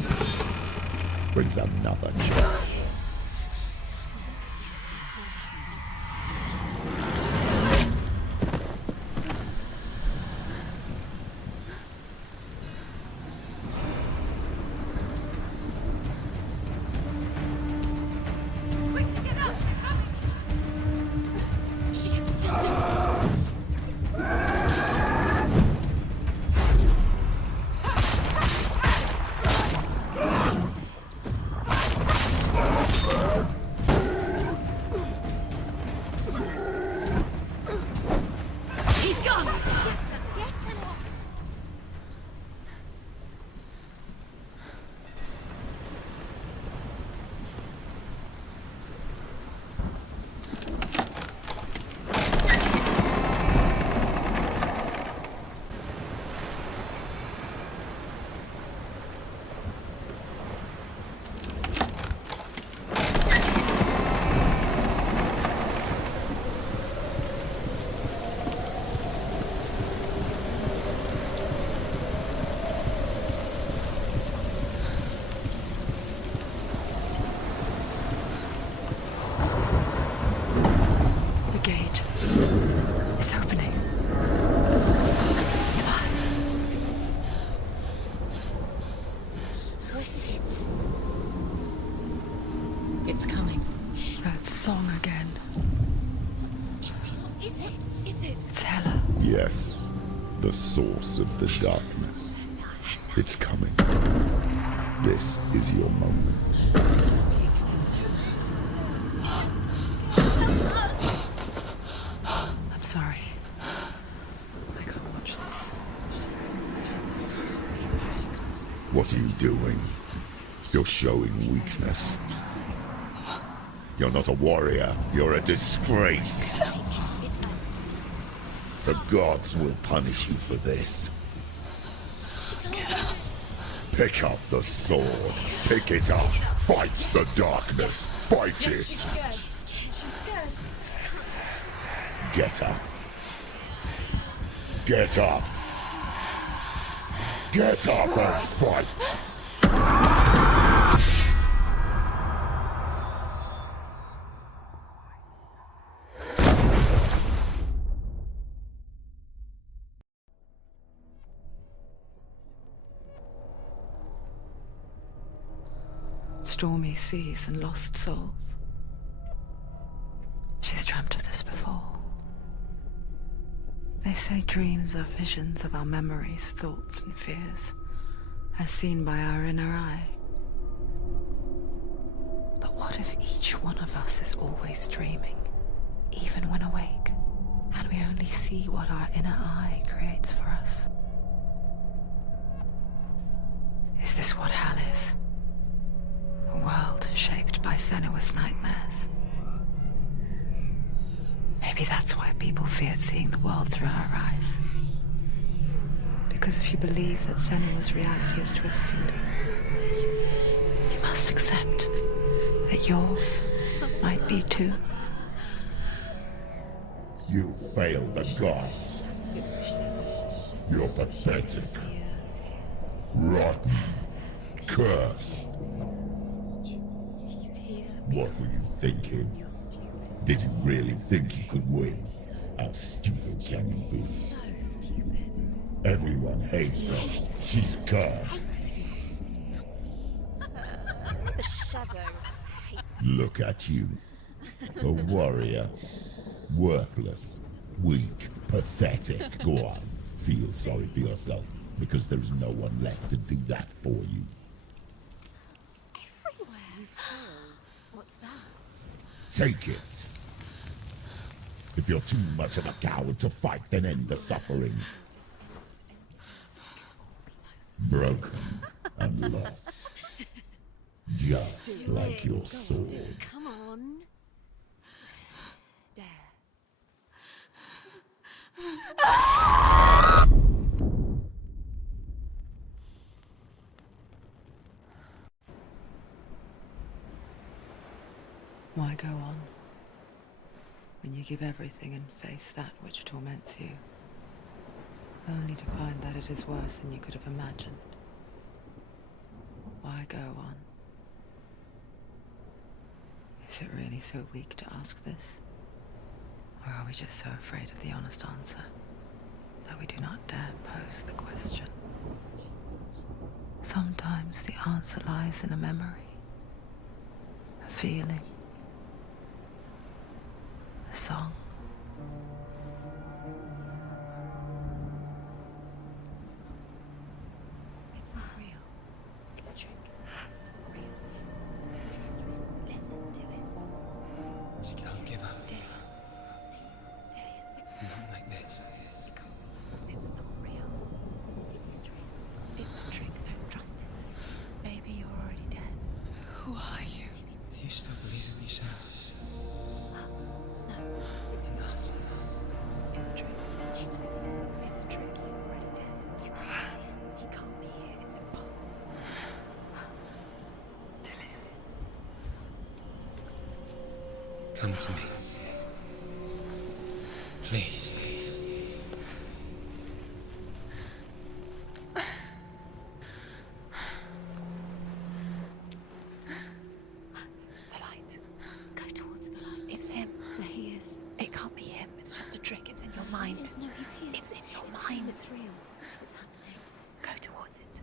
brings another church. Quickly get up! They're coming! She can still do it! Yes, the source of the darkness. It's coming. This is your moment. I'm sorry. I can't watch this. What are you doing? You're showing weakness. You're not a warrior. You're a disgrace. The gods will punish you for this. Pick up the sword. Pick it up. Fight the darkness. Fight it. Get up. Get up. Get up and fight. Stormy seas and lost souls. She's dreamt of this before. They say dreams are visions of our memories, thoughts and fears, as seen by our inner eye. But what if each one of us is always dreaming, even when awake, and we only see what our inner eye creates for us? Is this what hell is? A world shaped by Senua's nightmares. Maybe that's why people feared seeing the world through her eyes. Because if you believe that Senua's reality is twisted, you must accept that yours might be too. You fail the gods. You're pathetic. Rotten. Cursed. What were you thinking? Did you really think you could win? How stupid can you be? So stupid. Everyone hates her. She's cursed. The shadow hates. Look at you. A warrior. Worthless. Weak. Pathetic. Go on. Feel sorry for yourself, because there is no one left to do that for you. Everywhere. You failed. What's that? Take it. If you're too much of a coward to fight, then end the suffering. Broken and lost. Just like your sword. Come on. Dare. Why go on when you give everything and face that which torments you, only to find that it is worse than you could have imagined? Why go on? Is it really so weak to ask this? Or are we just so afraid of the honest answer that we do not dare pose the question? Sometimes the answer lies in a memory, a feeling, a song. It's not real. It's a trick. It's not real. It is real. Listen to it. Don't give up. Daddy. It's Not like this. It's not real. It is real. It's a trick. Don't trust it. Maybe you're already dead. Who are you? Do you still believe in me, Sarah? No, it's not. It's a trick. She knows it's a trick. He's already dead. He can't be here. It's impossible. Come to me. Please. The light. Go towards the light. It's him. There he is. It can't be him. It's just a trick. It's in your mind. No, he's here. It's in your mind. It's real. It's happening. Go towards it.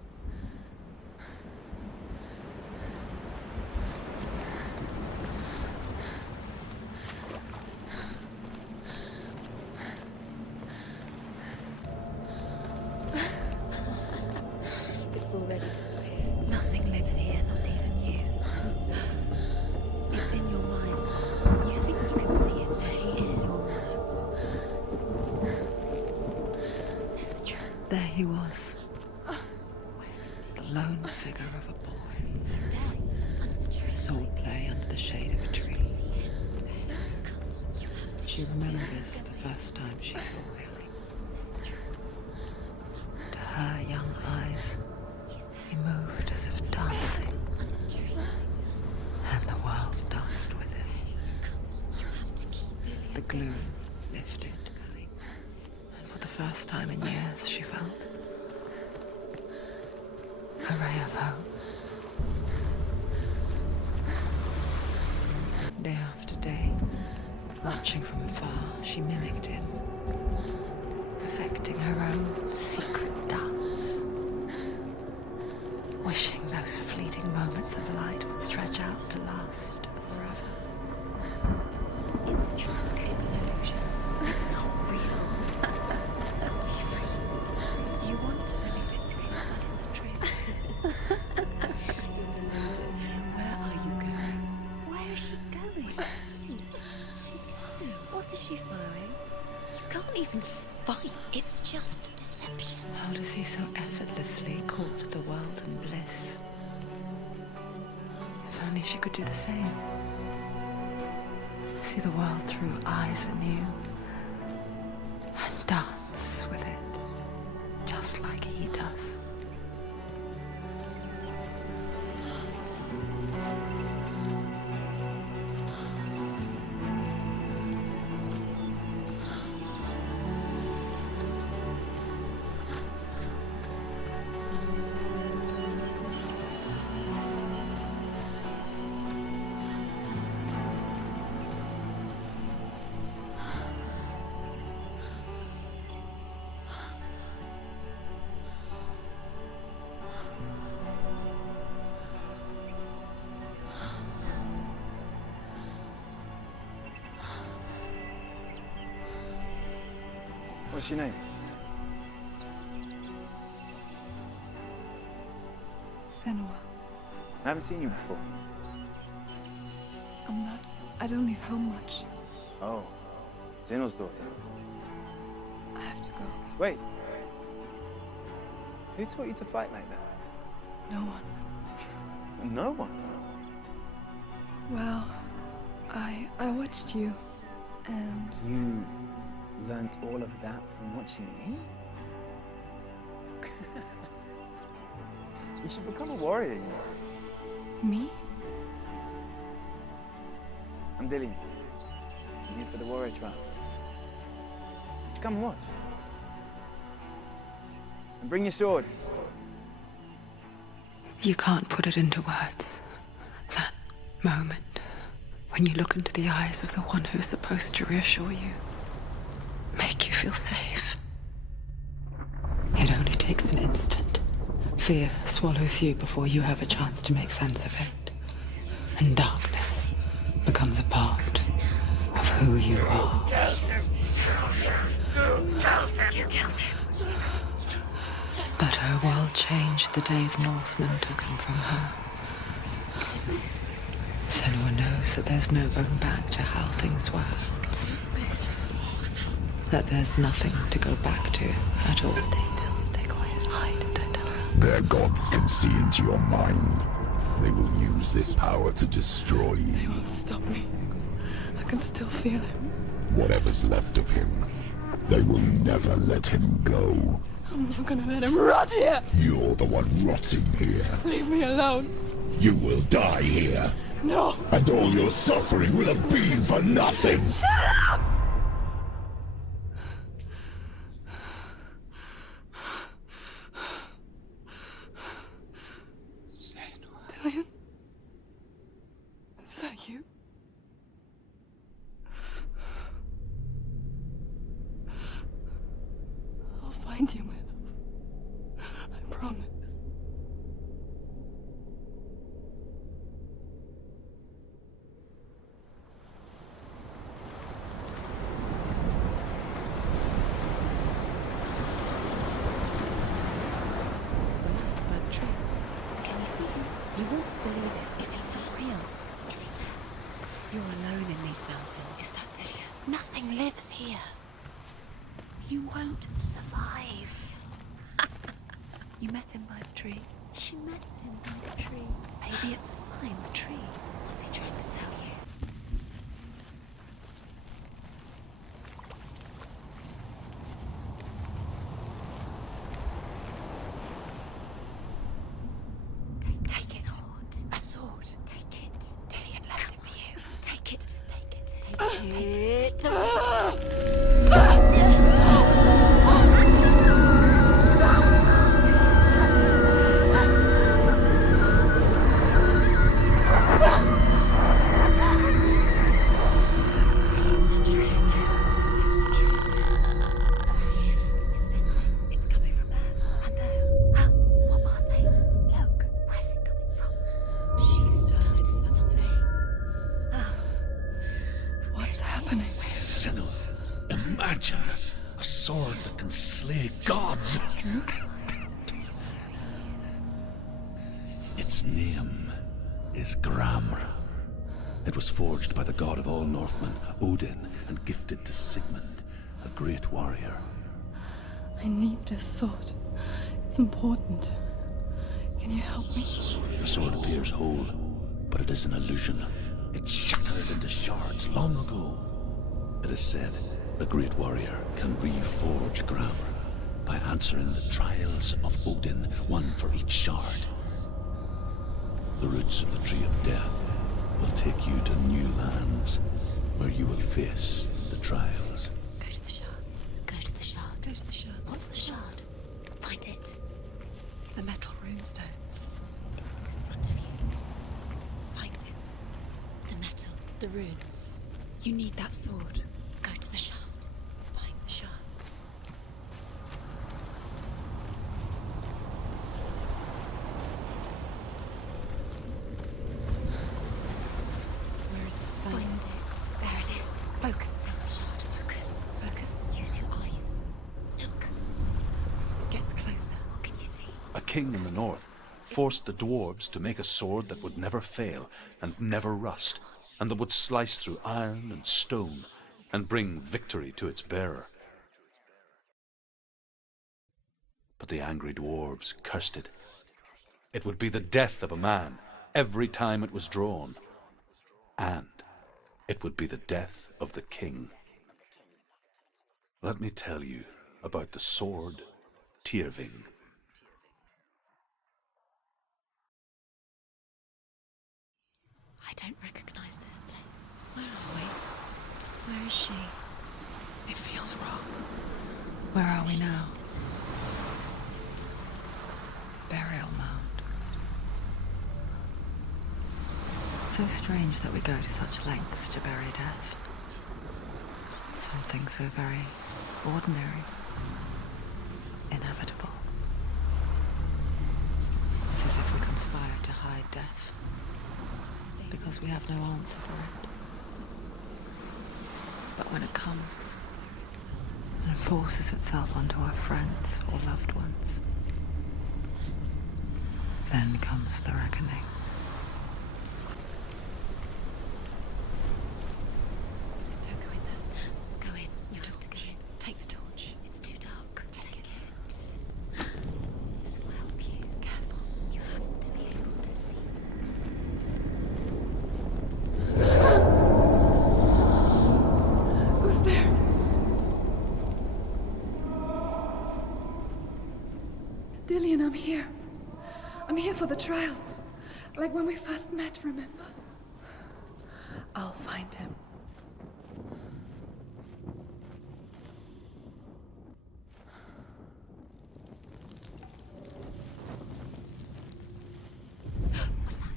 There he was, the lone figure of a boy. Sword play under the shade of a tree. She remembers the first time she saw him. To her young eyes, he moved as if dancing, and the world danced with him. The gloom lifted, and for the first time in years she felt a ray of hope. Day after day, watching from afar, she mimicked him, perfecting her own secret dance, wishing those fleeting moments of light would stretch out to last forever. It's a trick. It's an illusion. It's not real. You want to believe it's real, but it's a trick. You're deluded. Where are you going? Where is she going? What is she following? You can't even fight. It's just deception. How does he so effortlessly court the world in bliss? If only she could do the same. See the world through eyes anew and dance with it, just like he does. What's your name? Senua. I haven't seen you before. I don't leave home much. Oh, Zeno's daughter. I have to go. Wait. Who taught you to fight like that? No one. No one? Well, I watched you, and You learnt all of that from watching me? You should become a warrior, you know. me? I'm Dillian. I'm here for the warrior trials. Just come and watch. And bring your sword. You can't put it into words. That moment when you look into the eyes of the one who's supposed to reassure you, make you feel safe. It only takes an instant. Fear swallows you before you have a chance to make sense of it. And darkness becomes a part of who you are. You killed him. But her world changed the day the Northmen took him from her. Senua knows that there's no going back to how things were. That there's nothing to go back to at all. Stay still, stay quiet, hide, don't tell her. Their gods can see into your mind. They will use this power to destroy you. They won't stop me. I can still feel him. Whatever's left of him, they will never let him go. I'm not gonna let him rot here. You're the one rotting here. Leave me alone. You will die here. No. And all your suffering will have been for nothing. Shut up! Dillian? Is that you? I'll find you, my love. I promise. Can you see him? You want to believe it. Is this for real? Is he there? You're alone in these mountains. Is that Dillian? Nothing lives here. You won't survive. You met him by the tree. She met him by the tree. Maybe it's a sign, the tree. What's he trying to tell you? Take it. Sword. A sword. Take it. Dillian left it for you. Take it. Take it. Take it. Take it. It's coming from there and there. What are they? Look. Where's it coming from? She started something. What's happening? Senua, imagine a sword that can slay gods. Its name is Gramr. It was forged by the god of all Northmen, Odin, and gifted to Sigmund, a great warrior. I need this sword. It's important. Can you help me? The sword appears whole, but it is an illusion. It shattered into shards long ago. It is said the great warrior can reforge Gramr by answering the trials of Odin, one for each shard. The roots of the tree of death will take you to new lands where you will face the trials. Go to the shards. Go to the shard. Go to the shards. What's the shard? Find it. It's the metal runestones. It's in front of you. Find it. The metal. The runes. You need that sword. Go to the shard. Find the shards. Where is it? Find it. There it is. Focus. Press the shard. Focus. Focus. Use your eyes. Look. Get closer. What can you see? A king in the north forced the dwarves to make a sword that would never fail and never rust, and that would slice through iron and stone and bring victory to its bearer. But the angry dwarves cursed it. It would be the death of a man every time it was drawn, and it would be the death of the king. Let me tell you about the sword Tyrving. I don't recognize this place. Where are we? Where is she? It feels wrong. Where are we now? Burial mound. So strange that we go to such lengths to bury death. Something so very ordinary, inevitable. It's as if we conspire to hide death, because we have no answer for it. But when it comes, and forces itself onto our friends or loved ones, then comes the reckoning. Don't go in there. Go in. You have to go in. Take the torch. It's too dark. Take it. This will help you. Careful. You have to be able to see. Who's there? Dillian, I'm here. I'm here for the trials. Like when we first met, remember? I'll find him. What's that?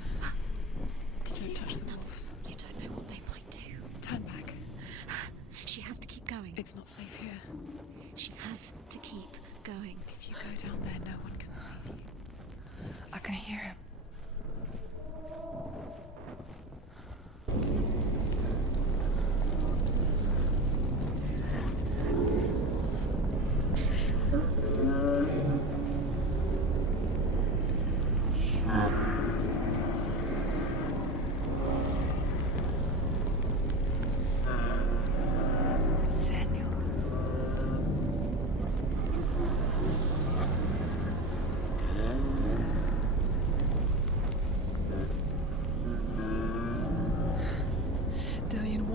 Don't touch the walls. You don't know what they might do. Turn back. She has to keep going. It's not safe here. She has to keep going. If you go down there, no one can save you. I can hear him.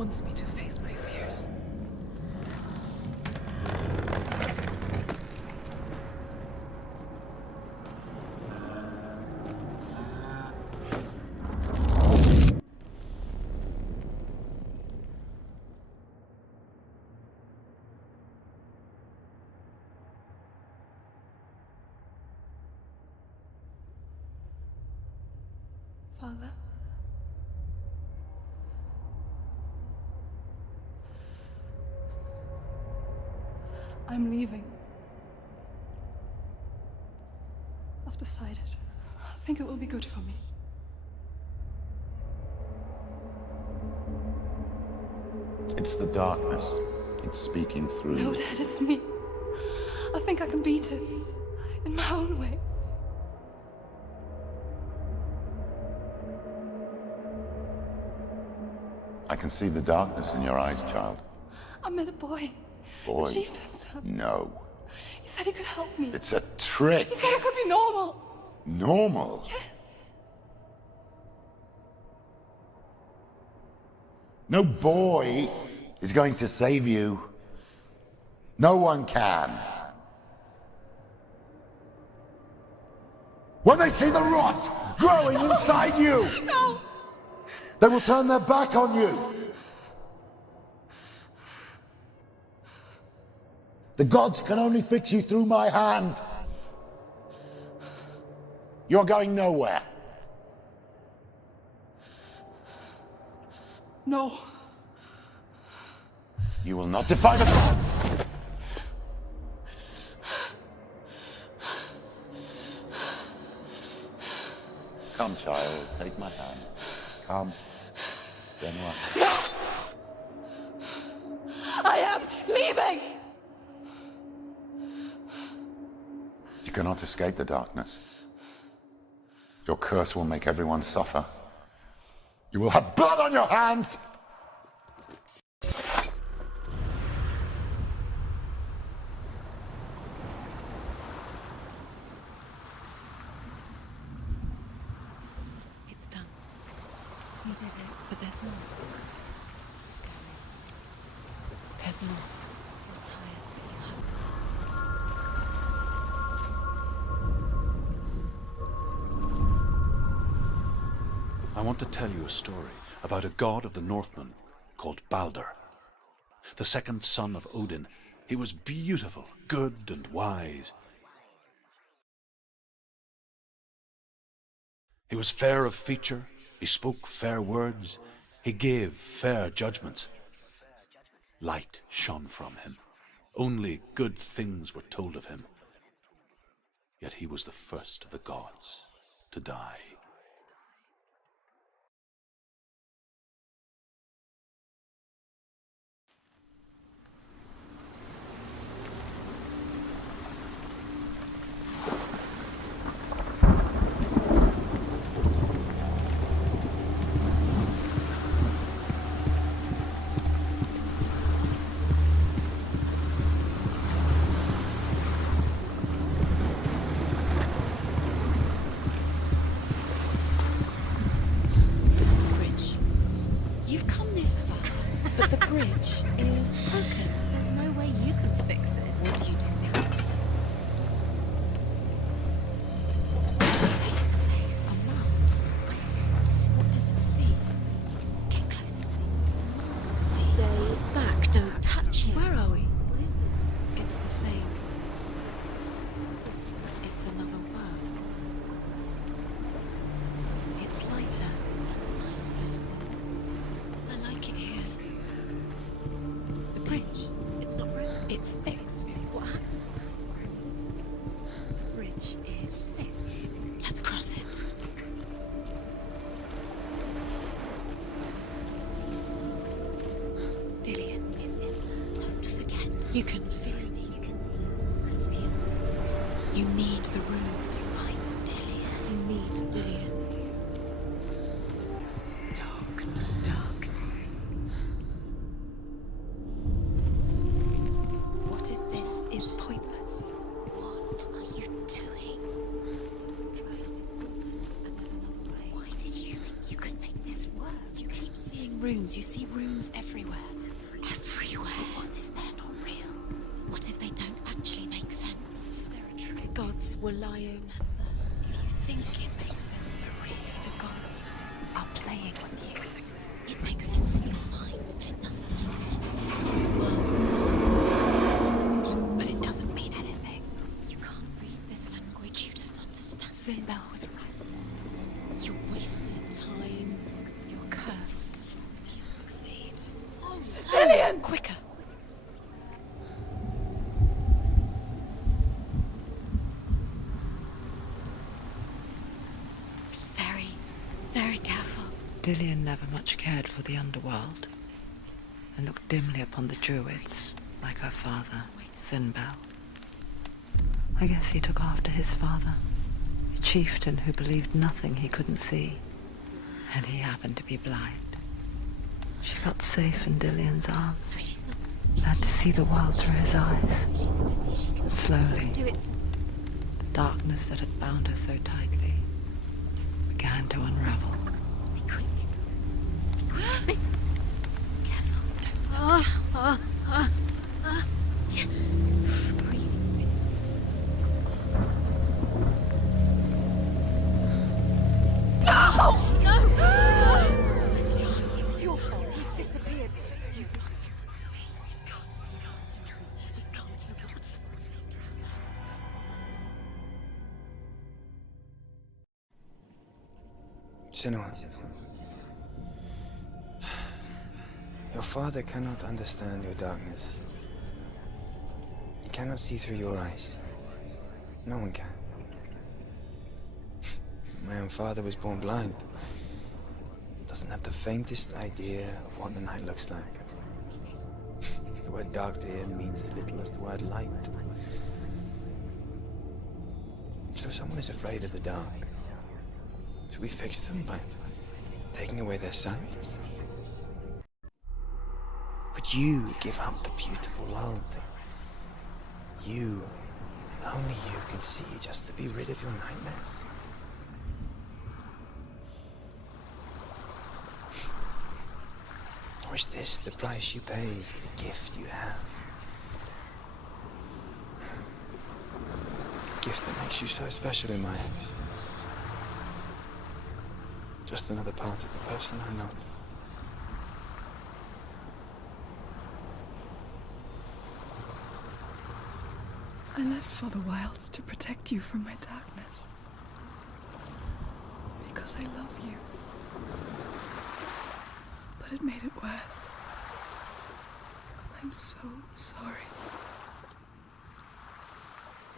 wants me to face my fears. Father? I'm leaving. I've decided. I think it will be good for me. It's the darkness. It's speaking through No, you. Dad, it's me. I think I can beat it. In my own way. I can see the darkness in your eyes, child. I met a boy. Boy. A chieftain's son. No. He said he could help me. It's a trick. He said I could be normal. Normal? Yes. No boy is going to save you. No one can. When they see the rot growing inside you, No! they will turn their back on you. The gods can only fix you through my hand. You're going nowhere. No. You will not defy the gods. Come, child, take my hand. Come. Senua. I am leaving! You cannot escape the darkness. Your curse will make everyone suffer. You will have blood on your hands! It's done. You did it, but there's more. There's more. You're tired, but you have to. I want to tell you a story about a god of the Northmen called Balder. The second son of Odin. He was beautiful, good, and wise. He was fair of feature, he spoke fair words, he gave fair judgments. Light shone from him. Only good things were told of him. Yet he was the first of the gods to die. But the bridge is broken. There's no way you can fix it. What do you do now, son? Face. What is it? What does it see? Get closer. Stay back. Don't touch it. Where are we? What is this? It's the same. It's another world. It's lighter. It's nicer. I like it here. The bridge. It's not broken. It's fixed. What happened? Bridge is fixed. Let's cross it. Dillion is in there. Don't forget. You can feel it. You need the runes to find Dillion. You need Dillion. What if this is pointless? What are you doing? Why did you think you could make this work? You keep seeing runes. runes. You see runes everywhere. Everywhere? What if they're not real? What if they don't actually make sense? They're a trick. The gods were lying. But if you think it makes sense to read, the gods are playing with you. It makes sense in your mind, but it doesn't make sense in your words. But it doesn't mean anything. You can't read this language, you don't understand. Sinbel was right. You're wasting time. You're cursed. You'll succeed. Dillian! Quicker. Be very, very careful. Dillian never much cared for the underworld, and looked dimly upon the druids, like her father, Sinbel. I guess he took after his father, a chieftain who believed nothing he couldn't see, and he happened to be blind. She felt safe in Dillian's arms, learned to see the world through his eyes, and slowly, the darkness that had bound her so tightly began to unravel. It's your fault. He's disappeared. You've lost him to the sea. He's gone. You've lost him to He's gone to the water. He's drowned. Senua. Your father cannot understand your darkness. He cannot see through your eyes. No one can. My own father was born blind. Doesn't have the faintest idea of what the night looks like. The word dark to him means as little as the word light. So someone is afraid of the dark. Should we fix them by taking away their sight? Would you give up the beautiful world? You, and only you, can see just to be rid of your nightmares. Or is this the price you pay for the gift you have? A gift that makes you so special in my eyes. Just another part of the person I know. I left for the wilds to protect you from my darkness. Because I love you. But it made it worse. I'm so sorry.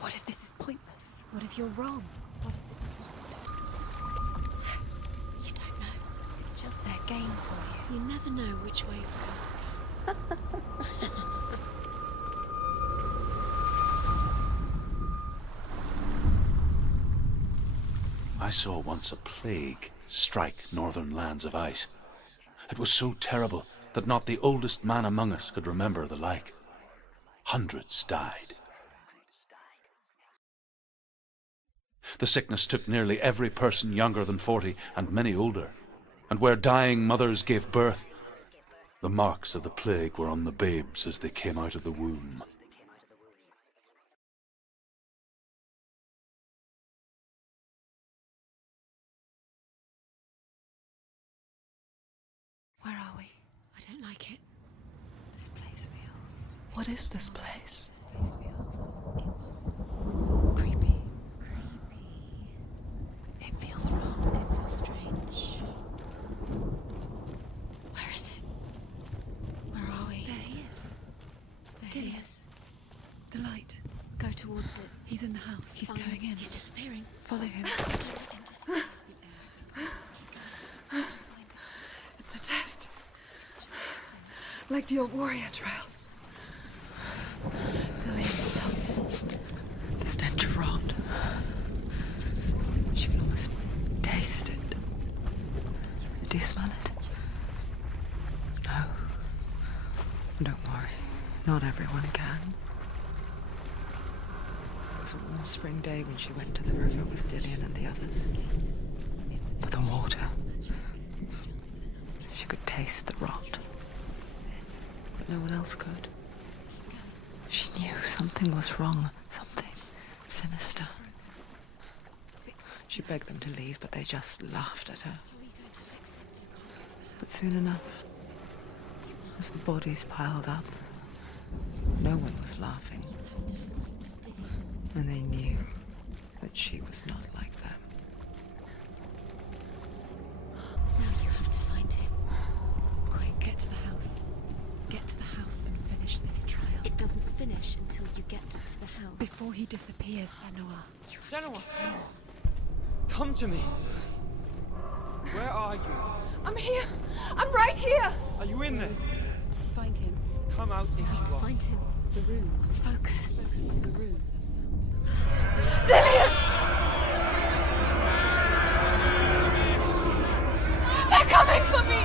What if this is pointless? What if you're wrong? What if this is not? You don't know. It's just their game for you. You never know which way it's going to go. I saw once a plague strike northern lands of ice. It was so terrible that not the oldest man among us could remember the like. Hundreds died. The sickness took nearly every person younger than 40 and many older. And where dying mothers gave birth, the marks of the plague were on the babes as they came out of the womb. Where are we? I don't like it. This place feels... What is this place? This place feels... It's... creepy. It feels wrong. It feels strange. Where is it? Where are we? There he is. There he is. The light. Go towards it. He's in the house. He's going in. He's disappearing. Follow him. Don't let him disappear. It's a test. Like the old warrior trials. Dillian will help him. The stench of rot. She can almost taste it. Do you smell it? No. Don't worry. Not everyone can. It was a warm spring day when she went to the river with Dillian and the others. But the water... She could taste the rot, but no one else could. She knew something was wrong, something sinister. She begged them to leave, but they just laughed at her. But soon enough, as the bodies piled up, no one was laughing. And they knew that she was not like them. Now you have to find him. Quick, get to the house. Get to the house and finish this trial. It doesn't finish until you get to the house. Before he disappears, Senua. Senua! Come to me! Where are you? I'm here! I'm right here! Are you in this? Find him. Come out if You have to you are. find him. The runes. Focus. The runes. Dillian! They're coming for me!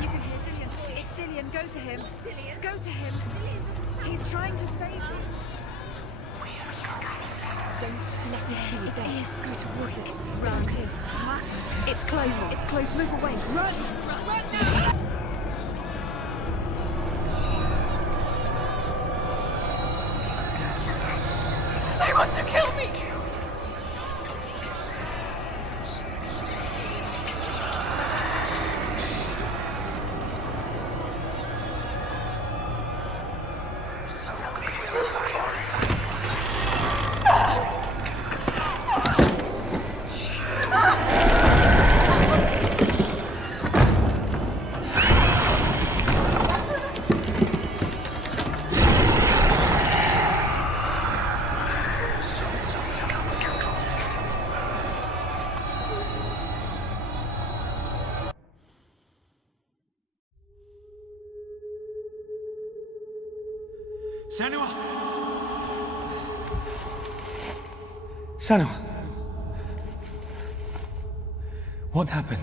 You can hear Dillian. It's Dillian. Go to him. Dillian. Go to him. Dillian doesn't. He's trying to save you. Don't let it see you. It is. Go towards it. Run. It's close. It's close. Move away. Run. Run now. They want to kill me! Senua! Senua! What happened?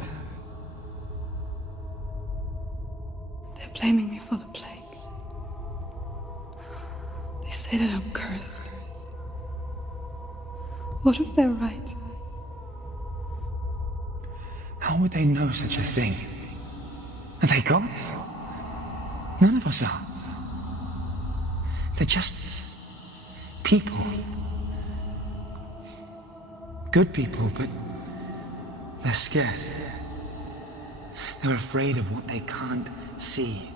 They're blaming me for the plague. They say that I'm cursed. What if they're right? How would they know such a thing? Are they gods? None of us are. They're just people. Good people, but they're scared. They're afraid of what they can't see.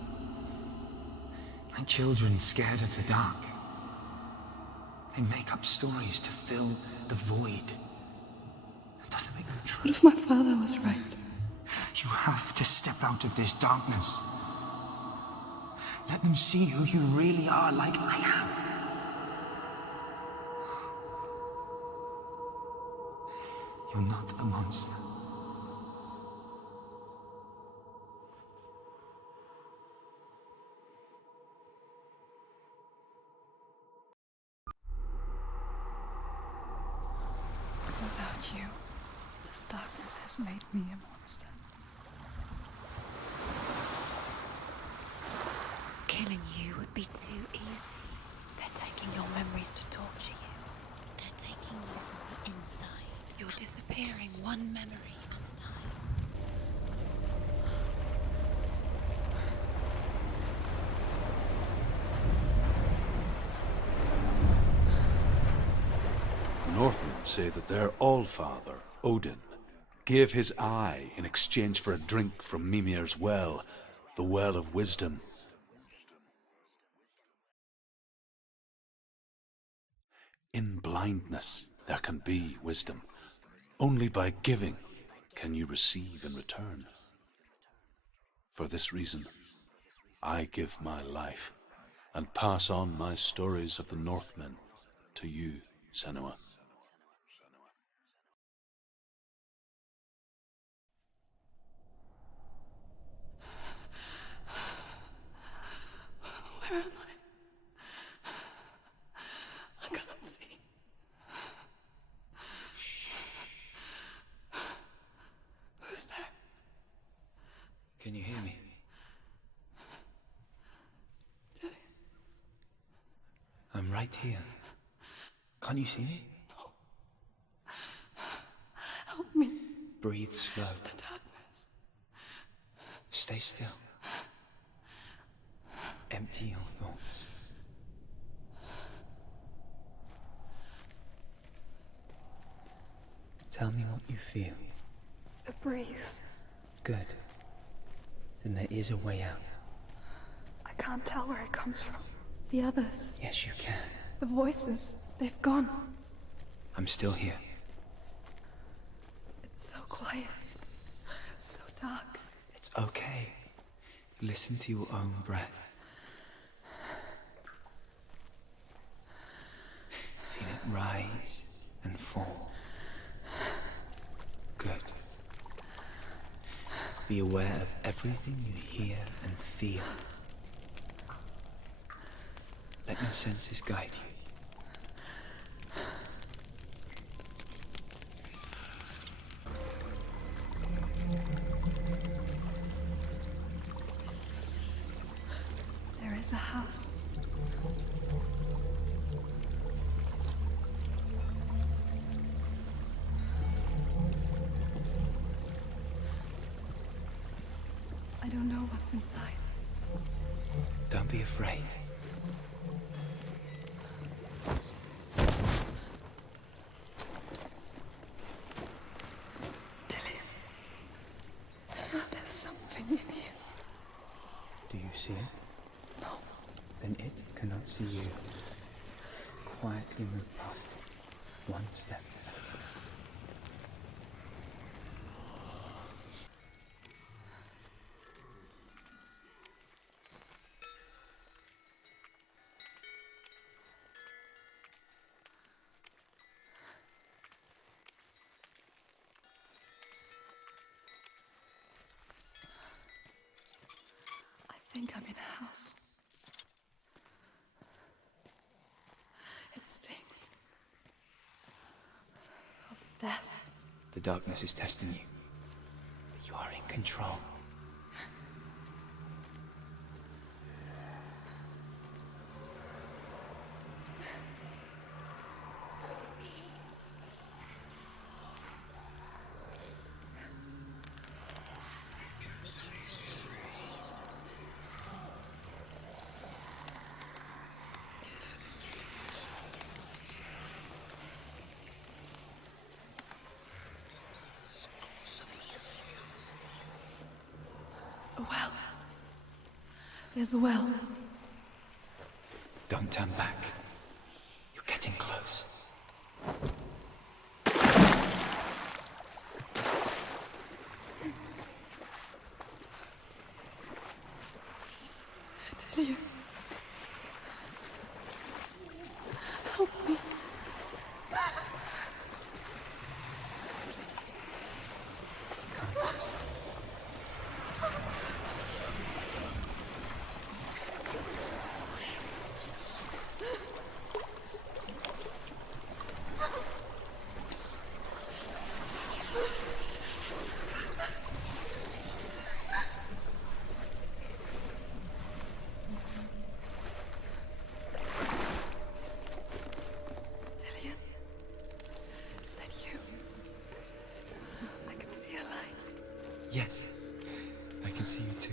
Like children scared of the dark. They make up stories to fill the void. That doesn't make them true. What if my father was right? You have to step out of this darkness. Let them see who you really are, like I have. You're not a monster. Without you, this darkness has made me a monster. Killing you would be too easy. They're taking your memories to torture you. They're taking you from the inside. You're disappearing one memory at a time. Northmen say that their Allfather, Odin, gave his eye in exchange for a drink from Mimir's well, the Well of Wisdom. In blindness there can be wisdom. Only by giving can you receive in return. For this reason, I give my life and pass on my stories of the Northmen to you, Senua. Where am I? I can't see. Who's there? Can you hear me? I'm right Right here. Can't you see me? Help me. Breathe slow. It's the darkness. Stay still. Empty your thoughts. Tell me what you feel. The breeze. Good. Then there is a way out. I can't tell where it comes from. The others. Yes, you can. The voices. They've gone. I'm still here. It's so quiet. So dark. It's okay. Listen to your own breath. Feel it rise and fall. Good. Be aware of everything you hear and feel. Let your senses guide you. There is a house. I don't know what's inside. Don't be afraid. Dillian. There's something in here. Do you see it? No. Then it cannot see you. Quietly move past it. One step at a time. I think I'm in a house. It stinks. Of death. The darkness is testing you. But you are in control. A well. There's a well. Don't turn back. You're getting close. Dillian. Help me. Dillian, is that you? I can see a light. Yes, I can see you too.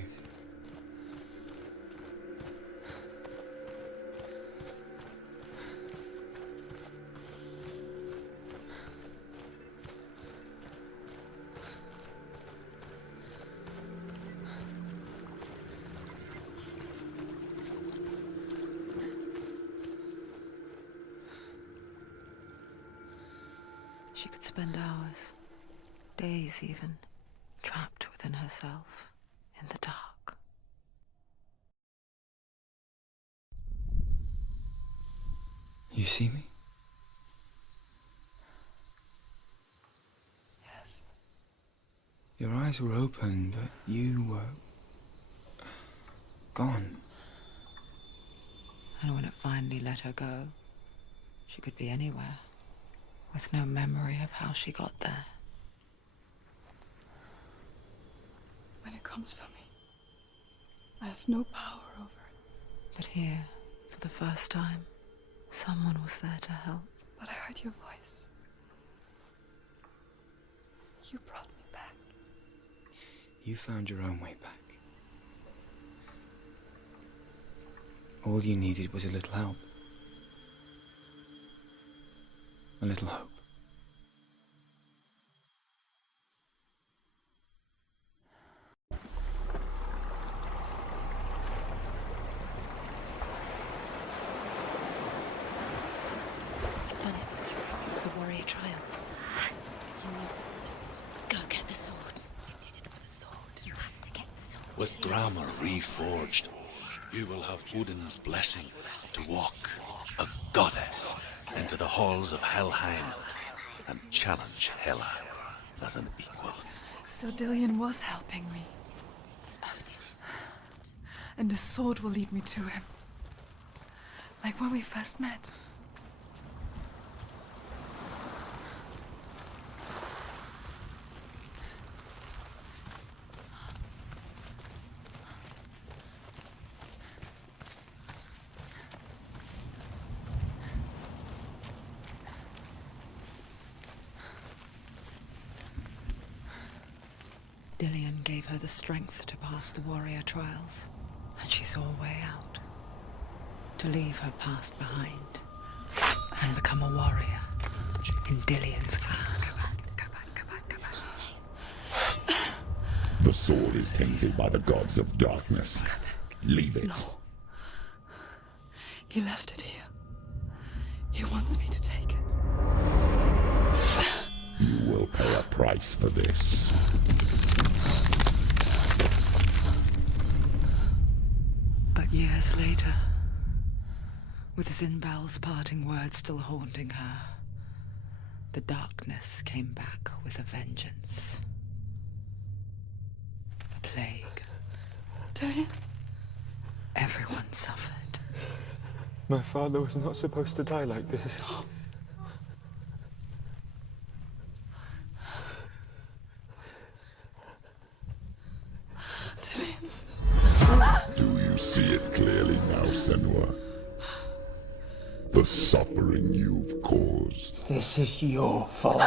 She could spend hours, days even, trapped within herself, in the dark. You see me? Yes. Your eyes were open, but you were gone. And when it finally let her go, she could be anywhere, with no memory of how she got there. When it comes for me, I have no power over it. But here, for the first time, Someone was there to help. But I heard your voice. You brought me back. You found your own way back. All you needed was a little help. A little hope. You've done it. The warrior trials. Go get the sword. You did it for the sword. You have to get the sword. With grammar reforged, you will have Odin's blessing to walk, a goddess, into the halls of Helheim and challenge Hela as an equal. So Dillion was helping me. And the sword will lead me to him. Like when we first met. Dillion gave her the strength to pass the warrior trials, and she saw a way out. To leave her past behind and become a warrior in Dillion's clan. Go back. It's not safe. The sword is tainted by the gods of darkness. Leave it. No. He left it here. He wants me to take it. You will pay a price for this. But years later, with Zinbel's parting words still haunting her, the darkness came back with a vengeance. A plague. Dillion? Everyone suffered. My father was not supposed to die like this. Do you see it clearly now, Senua? The suffering you've caused. This is your fault.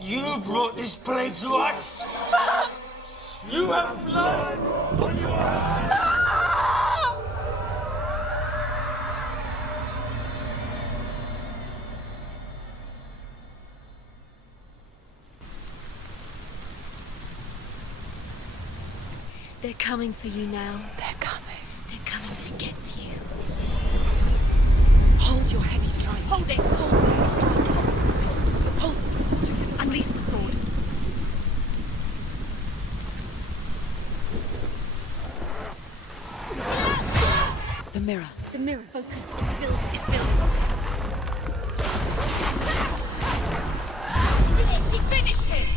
You brought this plague to us. You have blood on your hands. They're coming for you now. They're coming. They're coming to get you. Hold your heavy strike. Hold it! Hold your heavy strike. Hold it! Unleash the sword. The mirror. The mirror. Focus. It's built. It's built. She finished him!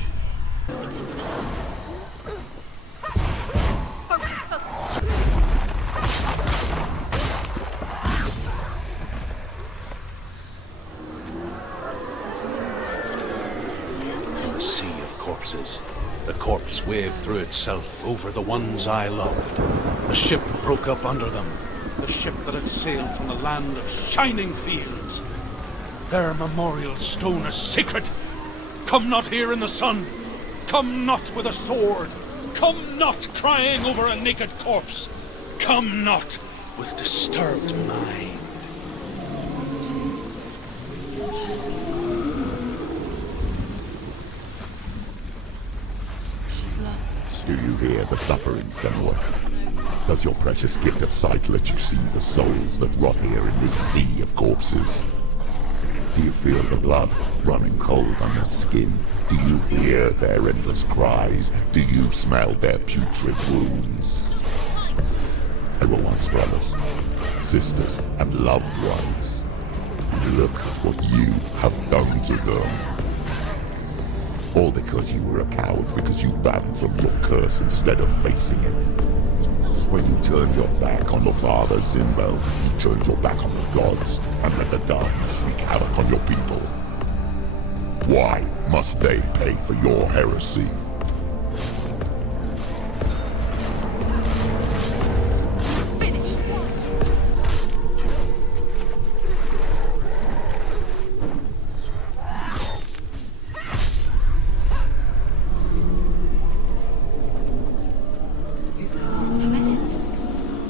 A sea of corpses. The corpse waved through itself over the ones I loved. The ship broke up under them. The ship that had sailed from the land of shining fields. Their memorial stone is sacred. Come not here in the sun. Come not with a sword. Come not crying over a naked corpse. Come not with disturbed mind. She's lost. Do you hear the suffering, Senua? Does your precious gift of sight let you see the souls that rot here in this sea of corpses? Do you feel the blood running cold on your skin? Do you hear their endless cries? Do you smell their putrid wounds? They were once brothers, sisters, and loved ones. Look at what you have done to them. All because you were a coward, because you banned from your curse instead of facing it. When you turned your back on your father, Zinbel, you turned your back on the gods and let the darkness wreak havoc on your people. Why must they pay for your heresy?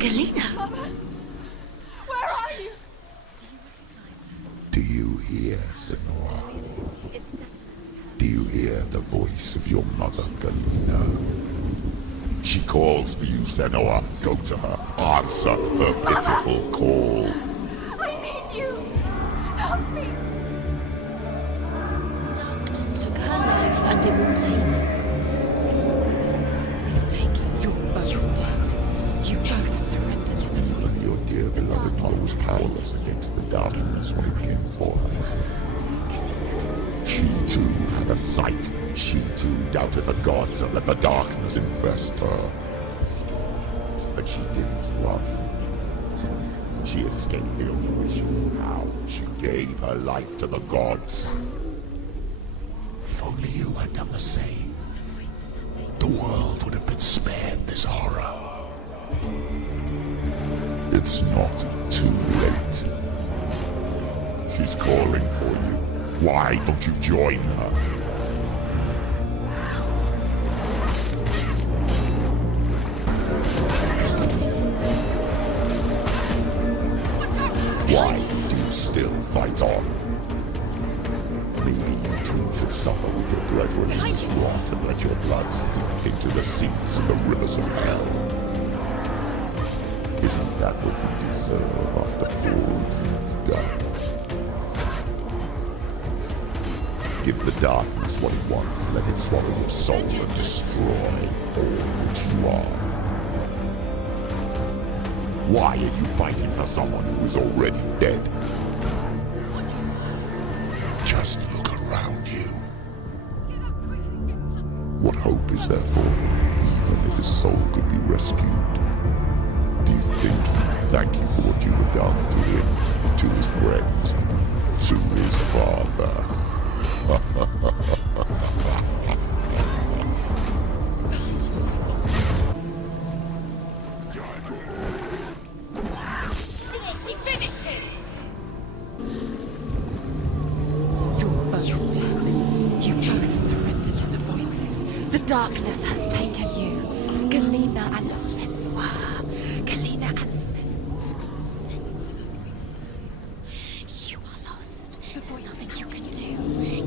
Galina! Where are you? Do you hear, Senua? It's definitely Do you hear the voice of your mother, Galina? She calls for you, Senua. Go to her. Answer her pitiful call. I need you. Help me. darkness took her life, and it will take. It's taking. You're both dead. You both surrendered to the voices. Your dear beloved mother was powerless against the darkness when it came for her. She too had a sight. She too doubted the gods and let the darkness infest her. But she didn't run. She escaped the illusion. How? She gave her life to the gods. If only you had done the same, the world would have been spared this horror. It's not too late. She's calling for you. Why don't you join her? Why do you still fight on? Maybe you too should suffer with your brethren in this rot and let your blood sink into the seas and the rivers of hell. Isn't that what you deserve after all you've done? Give the darkness what it wants, let it swallow your soul and destroy all that you are. Why are you fighting for someone who is already dead? Just look around you. What hope is there for him, even if his soul could be rescued? Do you think he'd thank you for what you have done to him, to his friends, to his father? She finished him! You're both dead. You both surrendered to the voices. The darkness has taken you. Galina and Senua. Galina and Senua. You are lost. There's nothing you can do.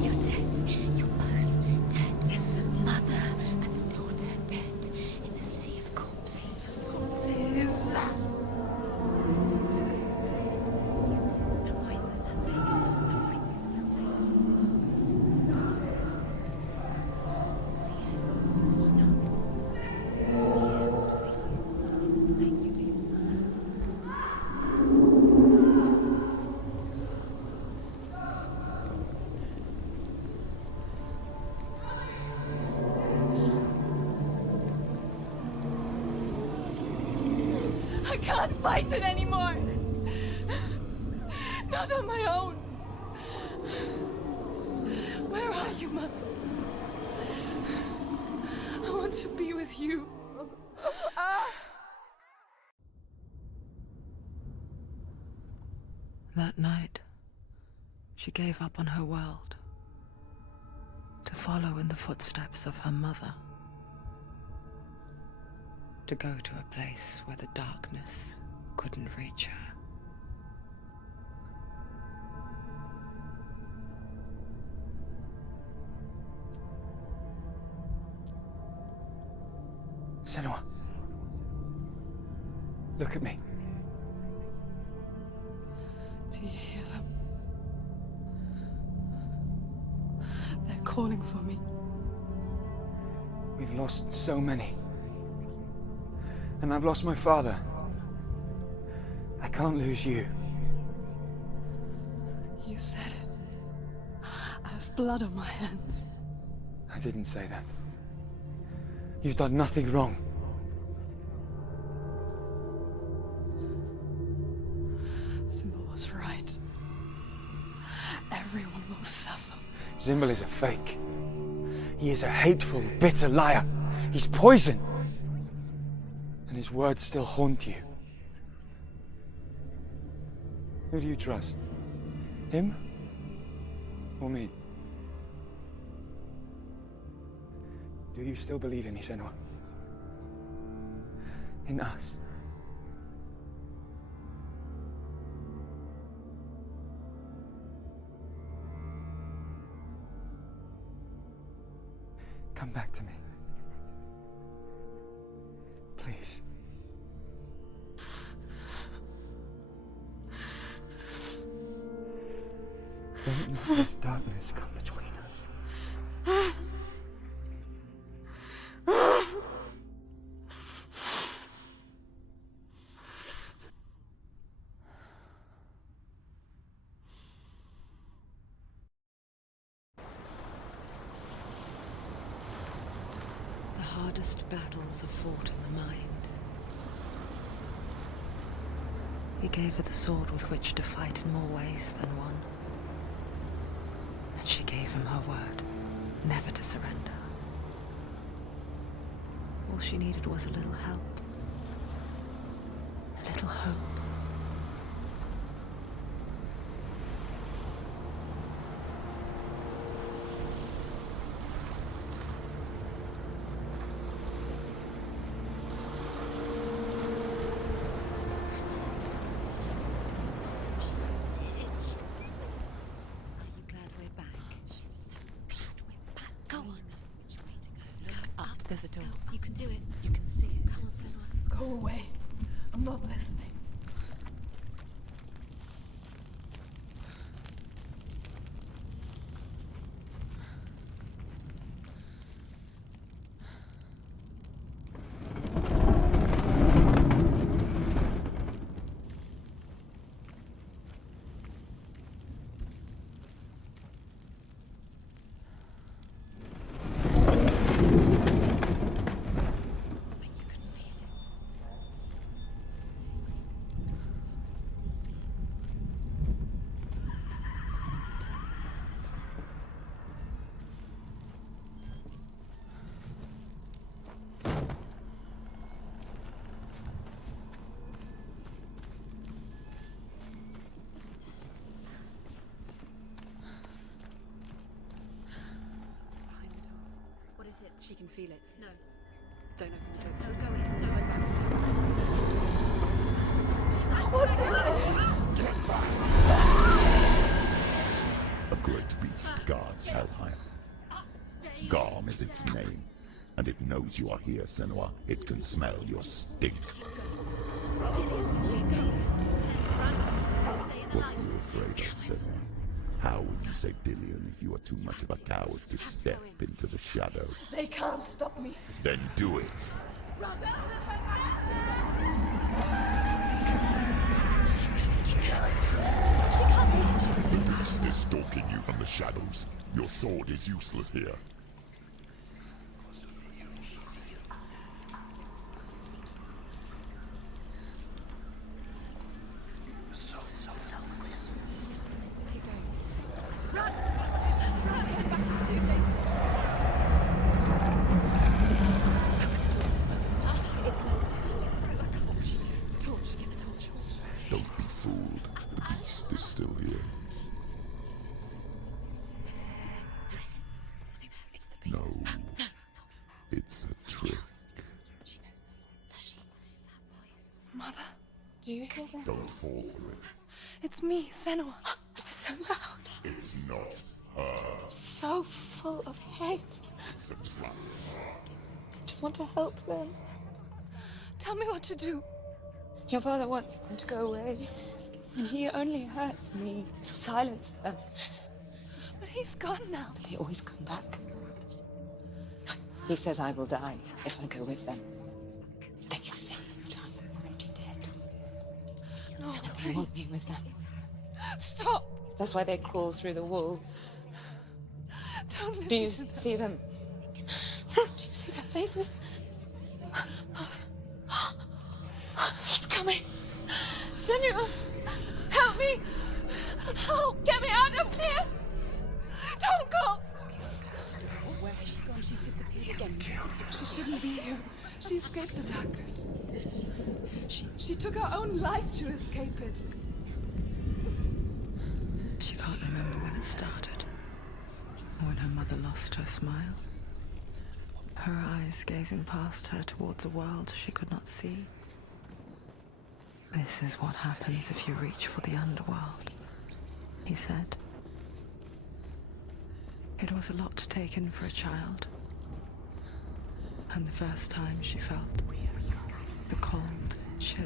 You're dead. You're both dead. Mother and daughter dead in the sea of corpses. Voices took over. The voices have taken over. The voices have taken over. It's the end. The end for you. Thank you, dear. I can't fight it anymore. Not on my own. Where are you, Mother? I want to be with you. That night, she gave up on her world to follow in the footsteps of her mother, to go to a place where the darkness couldn't reach her. Senua. Look at me. Do you hear them? They're calling for me. We've lost so many. And I've lost my father. I can't lose you. You said it. I have blood on my hands. I didn't say that. You've done nothing wrong. Symbol was right. Everyone will suffer. Zimbel is a fake. He is a hateful, bitter liar. He's poison. And his words still haunt you. Who do you trust? Him? Or me? Do you still believe in me, Senua? In us? Come back to me. Please. Don't let this darkness come between us. The hardest battles are fought in the mind. He gave her the sword with which to fight in more ways than one. And she gave him her word, never to surrender. All she needed was a little help, a little hope. There's a door. Go. You can do it. You can see it. Come on, Senua. Go away. I'm not listening. She can feel it. No. Don't open the door. No, go in. Don't Turn back. What's in there? A great beast guards Helheim. Garm is its name, and it knows you are here, Senua. It can smell your stink. What are you afraid of, Senua? How would you say Dillion if you are too much of a coward to step into the shadows? They can't stop me. Then do it! The beast is stalking you from the shadows. Your sword is useless here. Don't be fooled. The beast is still here. No. It's a trick. Mother, do you hear that? Don't fall for it. It's me, Senua. It's so loud. It's not her. So full of hate. It's a trap. I just want to help them. Tell me what to do. Your father wants them to go away, and he only hurts me to silence them. But he's gone now. But they always come back. He says I will die if I go with them. They say that I'm already dead. No, And they want me with them. stop! That's why they crawl through the walls. Don't listen Do you to them. see them? Do you see their faces? He's coming! Senua, help me! Help! Get me out of here! Don't go! Where has she gone? She's disappeared again. She shouldn't be here. She escaped the darkness. She took her own life to escape it. She can't remember when it started, or when her mother lost her smile. Her eyes gazing past her towards a world she could not see. This is what happens if you reach for the underworld, he said. It was a lot to take in for a child, And the first time she felt the cold chill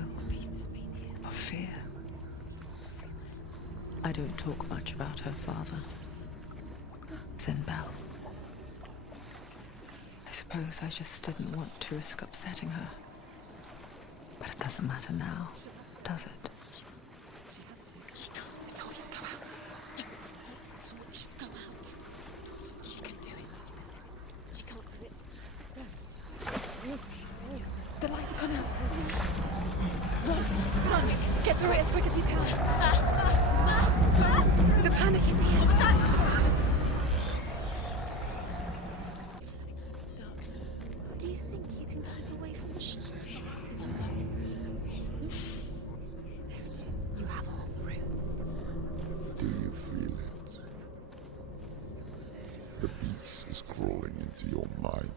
of fear. I don't talk much about her father. Bell. I suppose I just didn't want to risk upsetting her. But it doesn't matter now, does it? I told you to go out. Go out. She can do it. She can't do it. The light's gone out. Run! Get through it as quick as you can. The panic is here. Do you think you can keep away from the shadows? There it is. You have all the rooms. Do you feel it? The beast is crawling into your mind,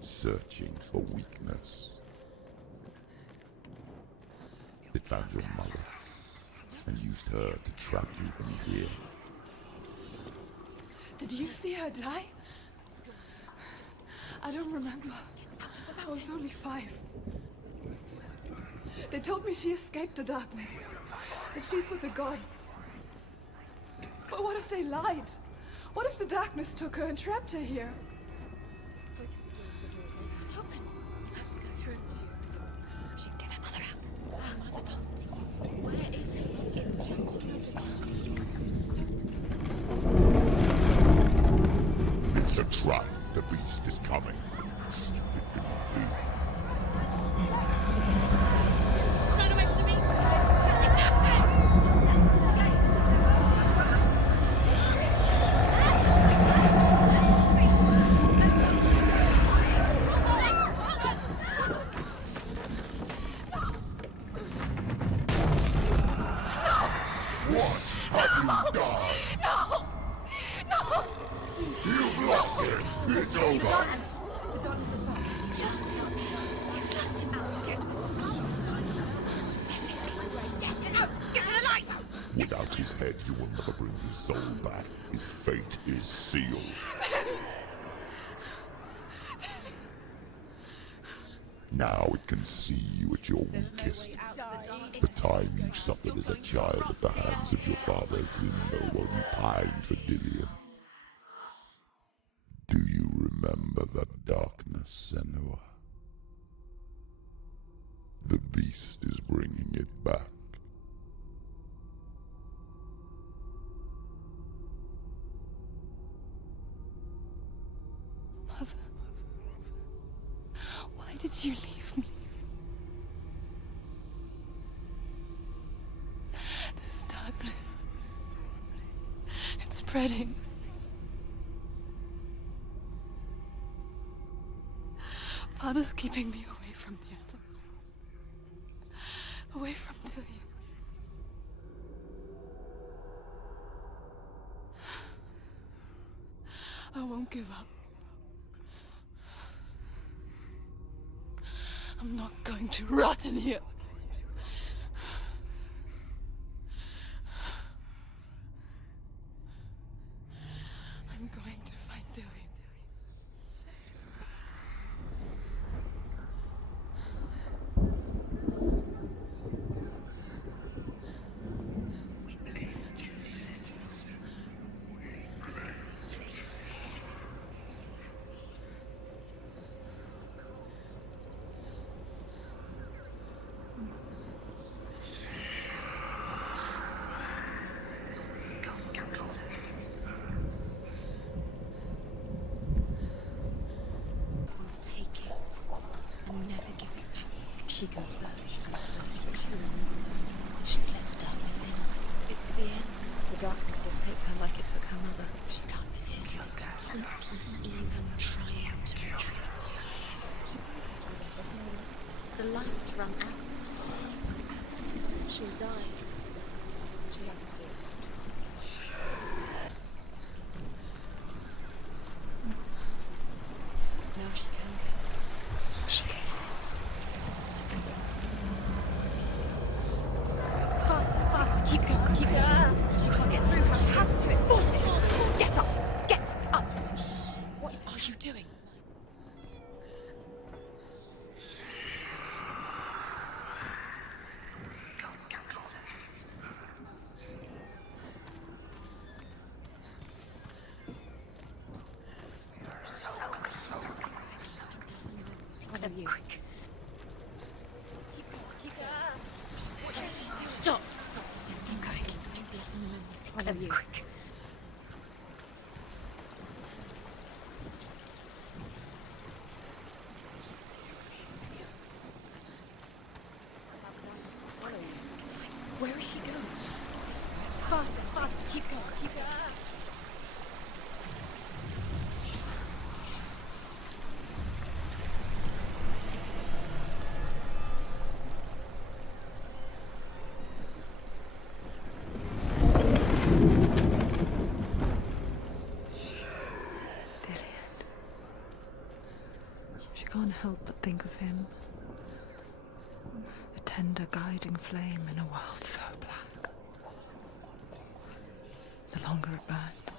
searching for weakness. It found your mother and used her to trap you in here. Did you see her die? I don't remember. I was only 5. They told me she escaped the darkness, that she's with the gods. But what if they lied? What if the darkness took her and trapped her here? It's open. You have to go through. She can get her mother out. Her mother doesn't exist. Where is it? It's just It's a trap. The beast is coming. Stupid human Run away from the beast! What have you done? No! No! You've lost it! It's over! The darkness is back. You've lost him. You've lost him. Get it out! Get in the light! Without his head, you will never bring his soul back. His fate is sealed. Now it can see you at your weakest. The time you suffered as a child at the hands of your father Zindo while you pined for Dillion. Do you remember that darkness, Senua? The beast is bringing it back. Mother, why did you leave me? This darkness, it's spreading. Father's keeping me away from the others. Away from Dillion. I won't give up. I'm not going to rot in here. I'm going to find Dillion. She can search, but she she's let the darkness in. It's the end. The darkness will take her like it took her mother. She can't resist. Pointless even trying to retrieve it. The lights run out. She'll die. She has to do it. Now she can go. She can do it. Faster, keep going. She can't get through, so she has to do it. Force it. Get up! Get up! What are you doing? quick. Stop. Stop. Keep going. Quick. Where is she going? Faster. Keep going. She can't help but think of him. A tender guiding flame in a world so black. The longer it burned,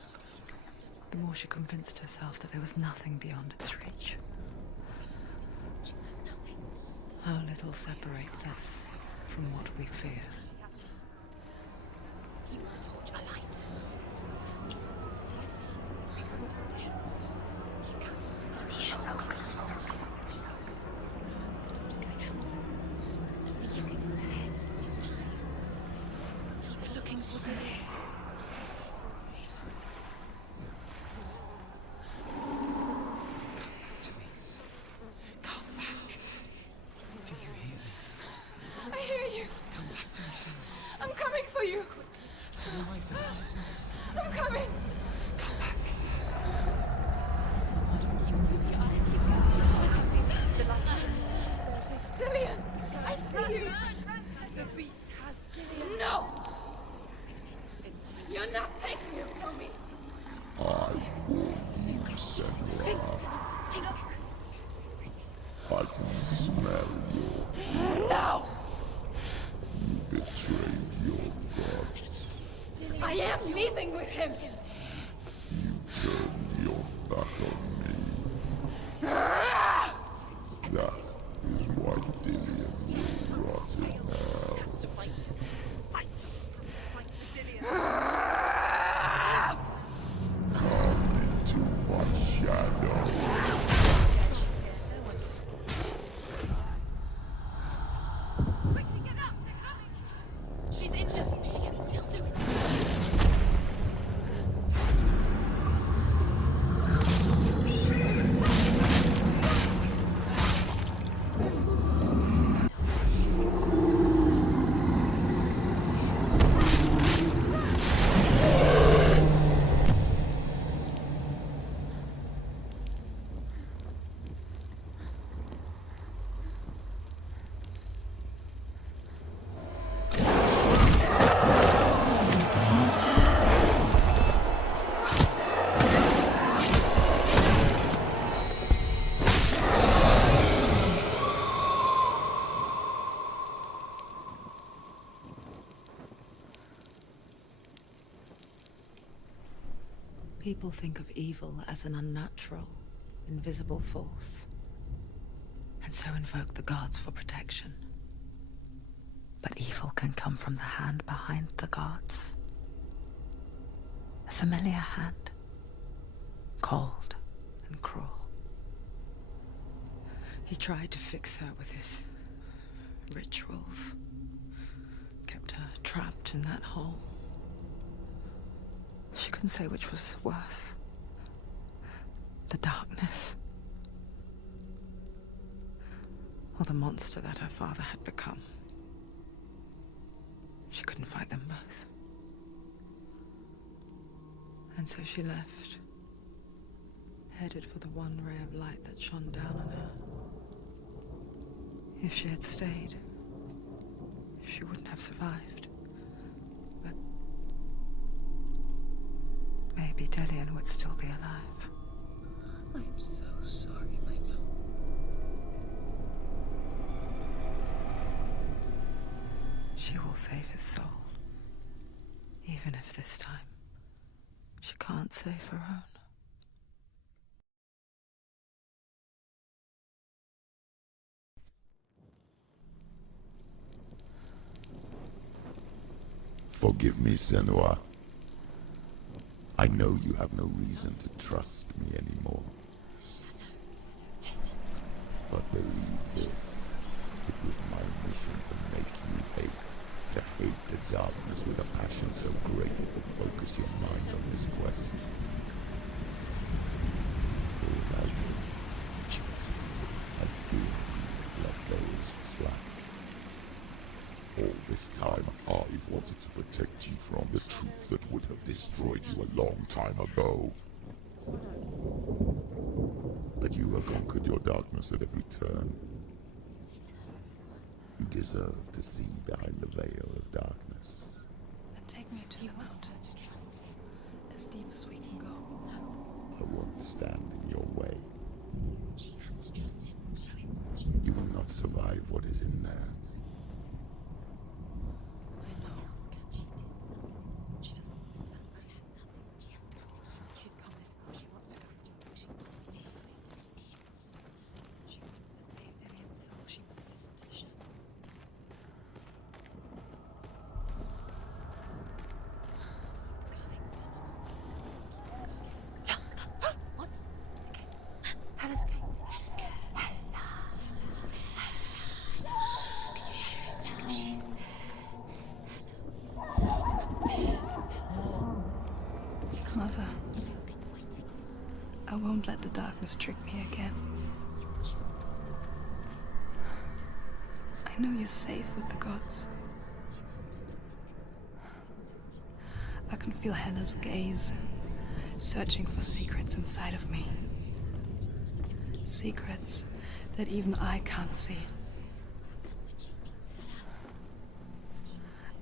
the more she convinced herself that there was nothing beyond its reach. How little separates us from what we fear. Torch, a light. I'm coming for you. I'm coming. Come back. The light is in. Dillian, I see you. The beast has Dillian. No. You're not taking it from me. I warn you, Senua. I can smell your... No. You betrayed your god. I am leaving with him. You turned your back on me. That is why Dillian will rot in hell. Come into my shadow. Quickly get up, they're coming. She's injured. She can still do it. People think of evil as an unnatural, invisible force, and so invoke the gods for protection. But evil can come from the hand behind the gods. A familiar hand, cold and cruel. He tried to fix her with his rituals, kept her trapped in that hole. She couldn't say which was worse. The darkness, or the monster that her father had become. She couldn't fight them both. And so she left, headed for the one ray of light that shone down on her. If she had stayed, she wouldn't have survived. But maybe Dillian would still be alive. I'm so sorry, my love. She will save his soul. Even if this time she can't save her own. Forgive me, Senua. I know you have no reason to trust me anymore. Shadow, listen. But believe this, it was my mission to make you hate. To hate the darkness with a passion so great it would focus your mind on this quest. For without it, I fear you've left those slack. All this time, I've wanted to protect you from the truth that would have destroyed you a long time ago. But you have conquered your darkness at every turn. You deserve to see behind the veil of darkness. And take me to the mountain. To trust him. As deep as we can go. I won't stand in your way. She has to trust him. You will not survive what is in there. I know. What else can she do? She doesn't want to die. She has nothing. She has nothing. She's come this far. She wants to go forward. She wants this to his ears. She wants to save Dillian's soul. She must listen to the shadow. What? Hella's gate. Hella's gate. Hella. Can you hear it? She's there. Mother, You've been waiting. I won't let the darkness trick me again. I know you're safe with the gods. I can feel Hella's gaze, searching for secrets inside of me. Secrets that even I can't see.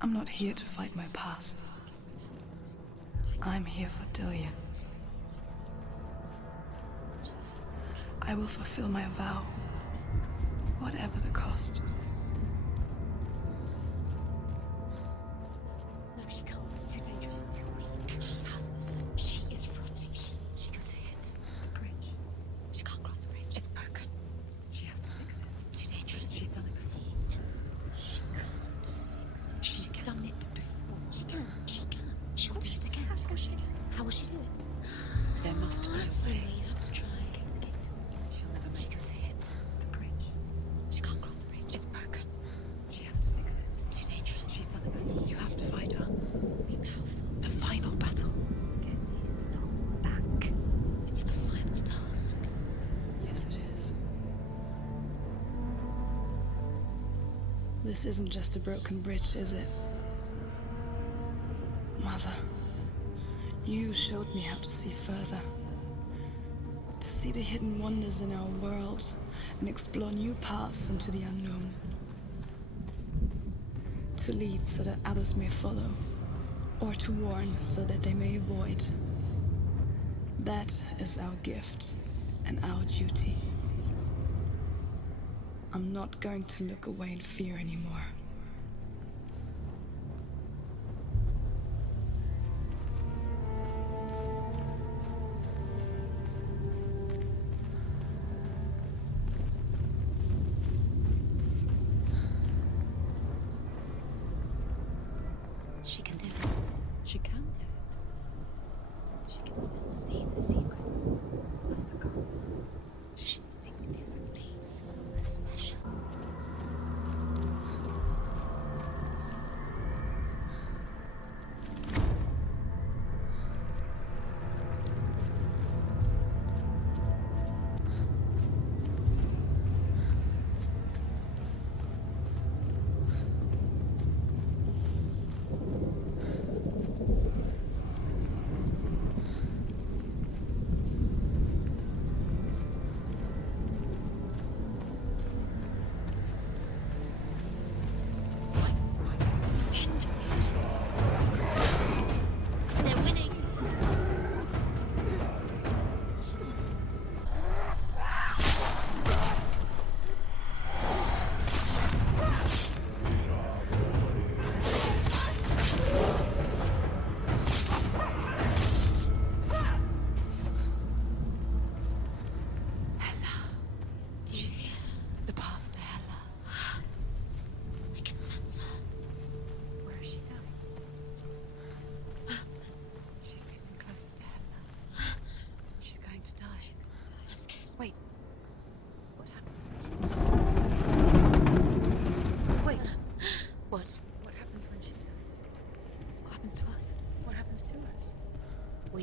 I'm not here to fight my past. I'm here for Dillian. I will fulfill my vow, whatever the cost. No, she can't. It's too dangerous. She has the soul. She is rotting. She can see it. The bridge. She can't cross the bridge. It's broken. She has to fix it. It's too dangerous. She's done it before. She can't fix it. She's done it before. She can. She can. She'll do it again. Of course she can. How will she do it? There must be a way. You have to try. She'll never make it. See it. The bridge. She can't cross the bridge. It's broken. She has to fix it. It's too dangerous. She's done it before. You have to fight her. Be powerful. The final battle. Get his soul back. It's the final task. Yes, it is. This isn't just a broken bridge, is it? Mother, you showed me how to see further. To see the hidden wonders in our world and explore new paths into the unknown. To lead so that others may follow, or to warn so that they may avoid. That is our gift and our duty. I'm not going to look away in fear anymore. She can do it. She can do it. She can still see the secrets of the gods. She thinks differently. So special.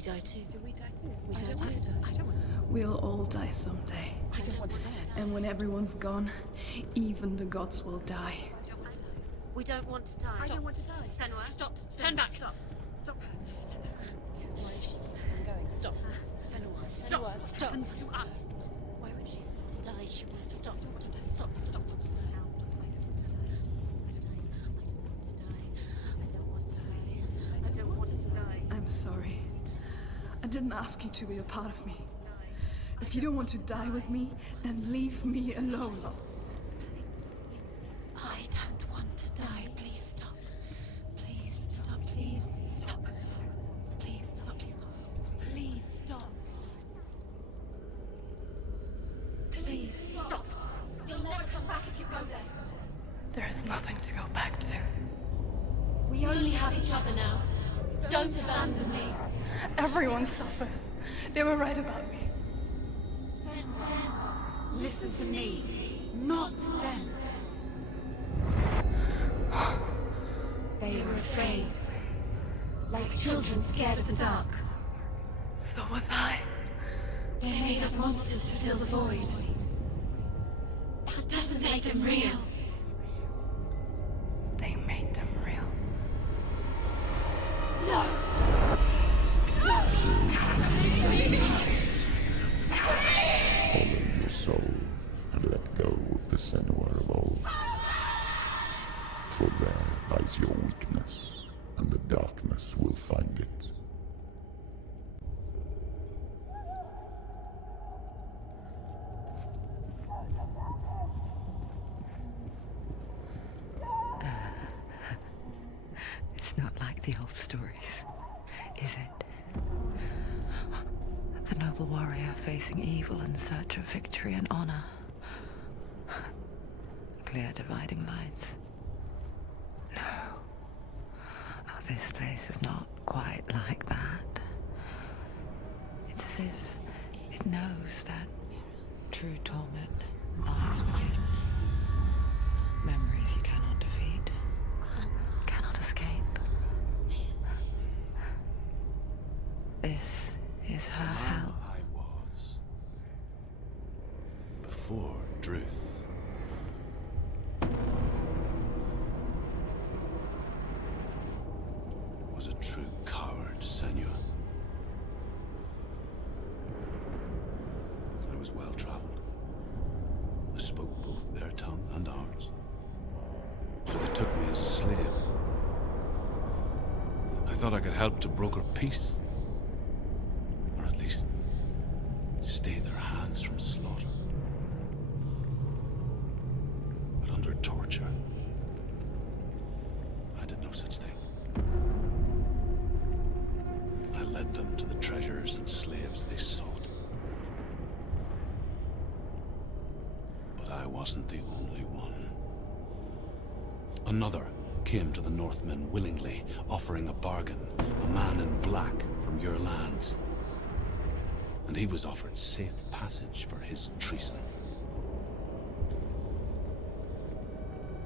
die too. Do we die too? We I die don't want too. to die. I don't want to die. We'll all die someday. I don't want to die. And when everyone's gone, even the gods will die. We don't want to die. I don't want to die. Senua, stop. Senua, Turn back. Stop. Stop her. Why is she I'm going? Stop. Senua, stop. What Stop. happens to us? Why would she stop to die? She won't stop. Stop. Stop. I don't want to die. I'm sorry. I didn't ask you to be a part of me. If you don't want to die with me, then leave me alone. I don't want to die. Please stop. Please stop. Please stop. Please stop. Please stop. Please stop. Please stop. You'll never come back if you go there. There is nothing to go back to. We only have each other now. Don't abandon me. Everyone suffers. They were right about me. Listen to me, not them. They were afraid, like children scared of the dark. So was I. They made up monsters to fill the void. That doesn't make them real. They made them real. No! Follow your soul and let go of the Senua of old. For there lies your weakness, and the darkness will find it. It's not like the old stories, is it? The noble warrior facing evil in search of victory and honor. Clear dividing lines. No. Oh, this place is not quite like that. It's as if it knows that true torment lies within. Memories you cannot defeat, cannot escape. This is her hell. I was. Before Druth. Was a true coward, Senua. I was well traveled. I spoke both their tongue and ours. So they took me as a slave. I thought I could help to broker peace. Or at least stay their hands from slaughter. But under torture, I did no such thing. I led them to the treasures and slaves they sought. But I wasn't the only one. Another came to the Northmen willingly, offering a bargain, a man in black from your lands. And he was offered safe passage for his treason.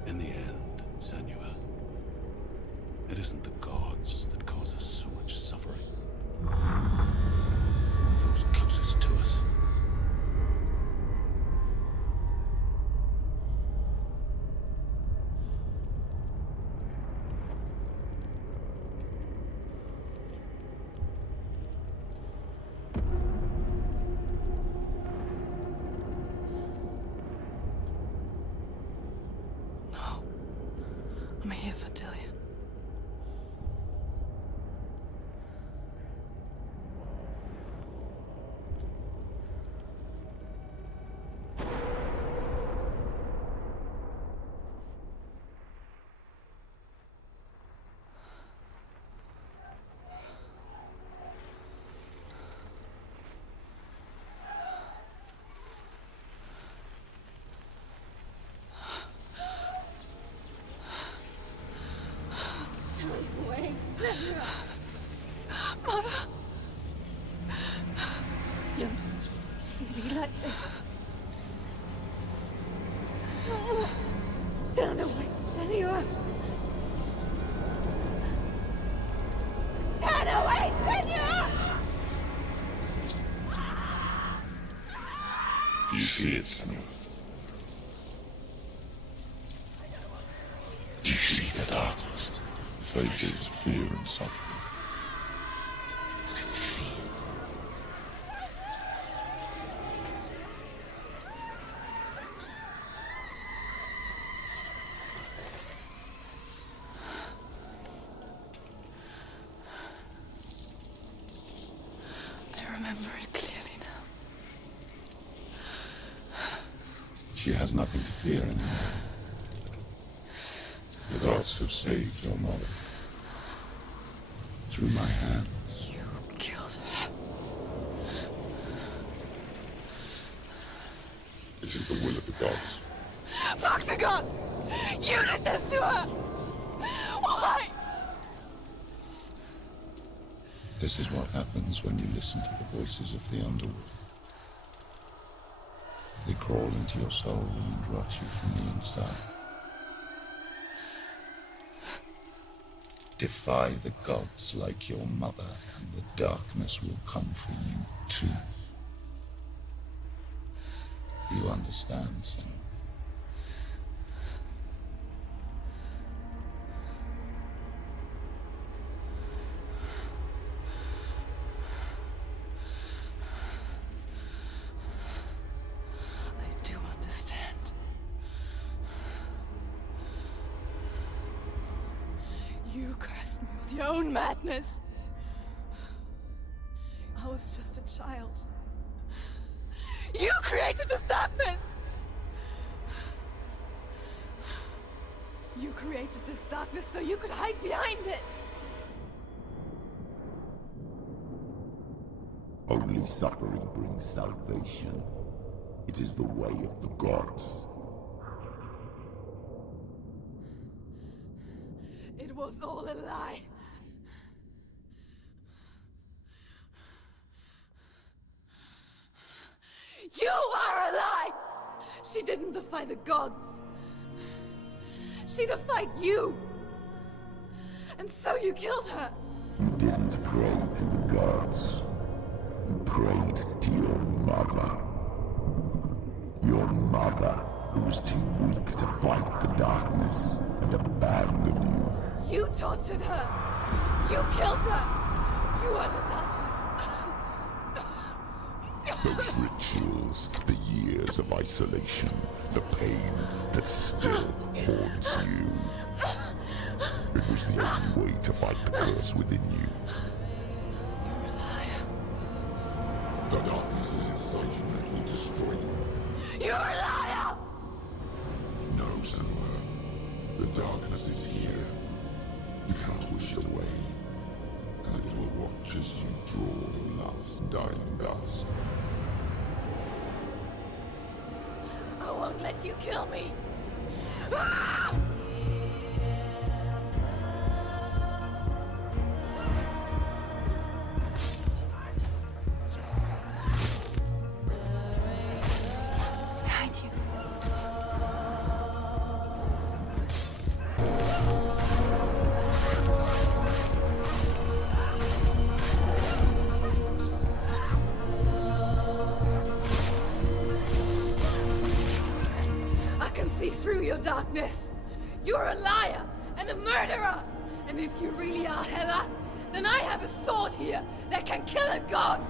In the end, Senua, it isn't the gods that cause us so much suffering, but those closest to us. I'm here for Dillian. Mother! Don't see me like this. Turn away, Senua! Turn away, Senua! see it, Senua? Do you see the darkness? Faces fear and suffering. I see it. I remember it clearly now. She has nothing to fear anymore. The gods have saved your mother. Through my hand. You killed her. It is the will of the gods. Fuck the gods! You did this to her! Why? This is what happens when you listen to the voices of the underworld. They crawl into your soul and rot you from the inside. Defy the gods like your mother, and the darkness will come for you too. You understand, Senua? I do understand. You cursed me with your own madness. I was just a child. You created this darkness! You created this darkness so you could hide behind it! Only suffering brings salvation. It is the way of the gods. It was all a lie. You are a lie! She didn't defy the gods. She defied you. And so you killed her. You didn't pray to the gods. You prayed to your mother. Your mother, who was too weak to fight the darkness and abandoned you. You tortured her. You killed her. You are the darkness. Those rituals, the years of isolation, the pain that still haunts you. It was the only way to fight the curse within you. You're a liar. The darkness is inside you and it will destroy you. You're a liar! No, Senua. The darkness is here. You cannot wish it away. And it will watch as you draw your last dying gasp. I won't let you kill me. Ah! Behind you. I can see through your darkness. You're a liar and a murderer. And if you really are Hela, then I have a sword here that can kill a god.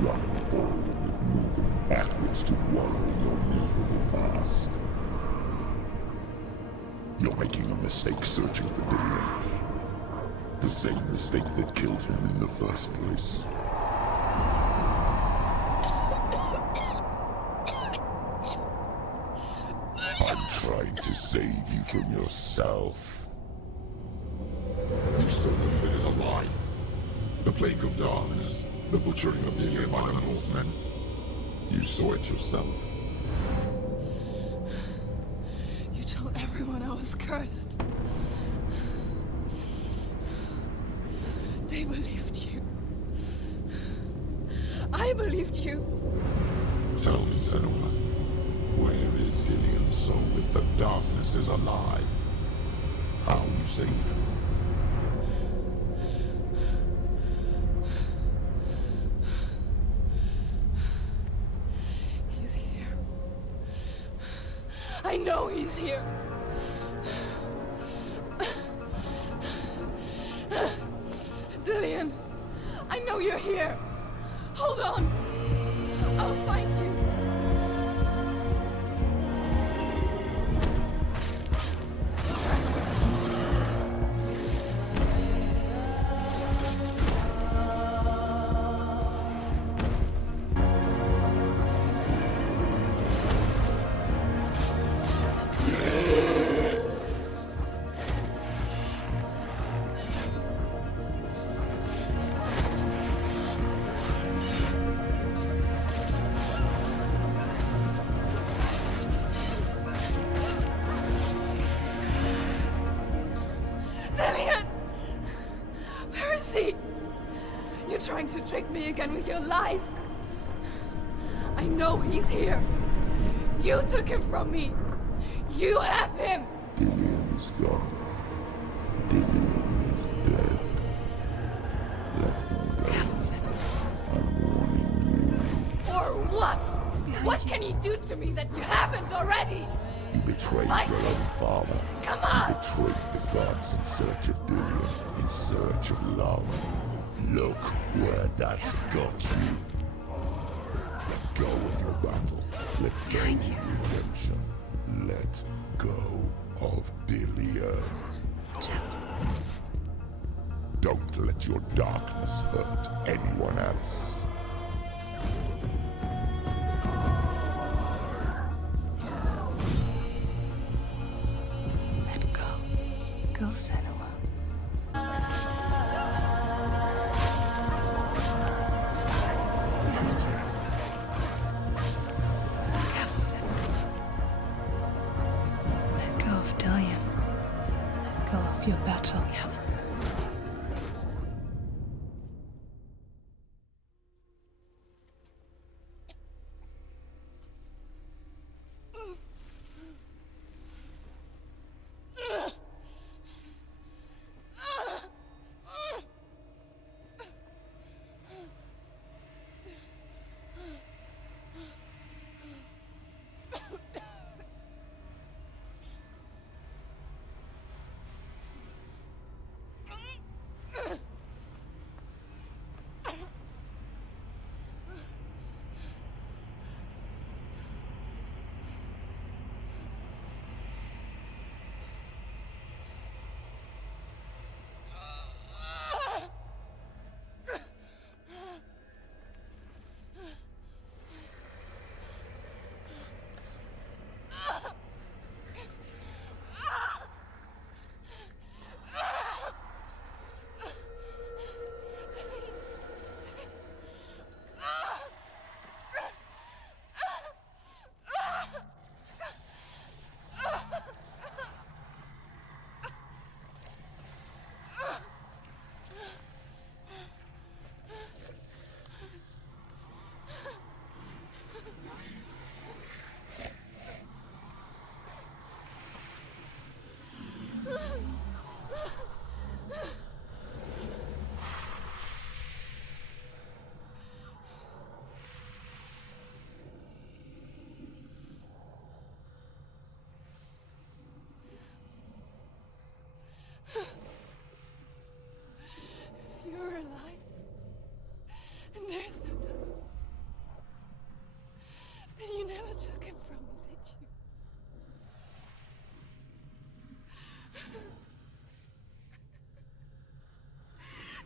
Running forward and moving backwards to wallow in your miserable past. You're making a mistake searching for Dillion. The same mistake that killed him in the first place. I'm trying to save you from yourself. You still believe it is a lie. The plague of darkness, the butchering of Dillion by the Northmen. You saw it yourself. You told everyone I was cursed. They believed you. I believed you. Tell me, Senua, where is Dillion's soul if the darkness is a lie? Are you safe? He's here. I know he's here. Dillian, I know you're here. Hold on. I'll find you. Trying to trick me again with your lies. I know he's here. You took him from me. You have him. Dillian is gone. Dillian is dead. Let him go. I'm warning you. For what? What can he do to me that you haven't already? You betrayed Mike. your own father. Come on. You betrayed the gods in search of Dillian, in search of love. Look where that's got you. Let go of your battle. Let go of redemption. Let go of Dillian. Don't let your darkness hurt anyone else. Let go. Go, Senua. Your battle. If you're alive, and there's no darkness, then you never took him from me, did you?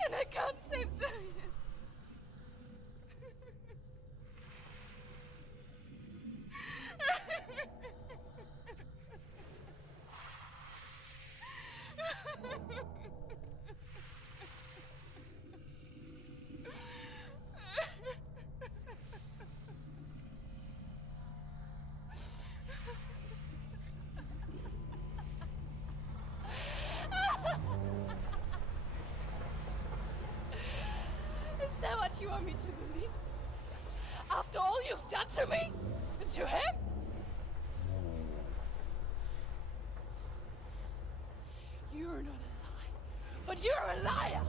And I can't save Dillian. Is that what you want me to believe? After all you've done to me? And to him? a liar!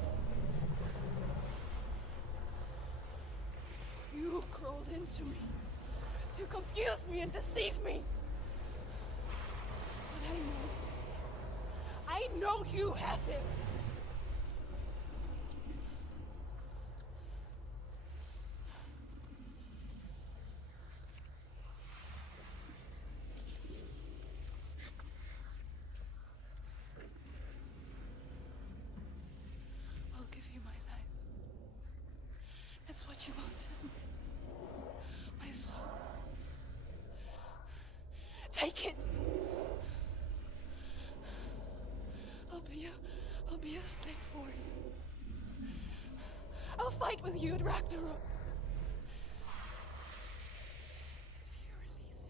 You crawled into me to confuse me and deceive me. But I know it. I know you have him. I'll give you my life. That's what you want, isn't it? My soul. Take it. I'll be a slave for you. I'll fight with you at Ragnarok. If you release it.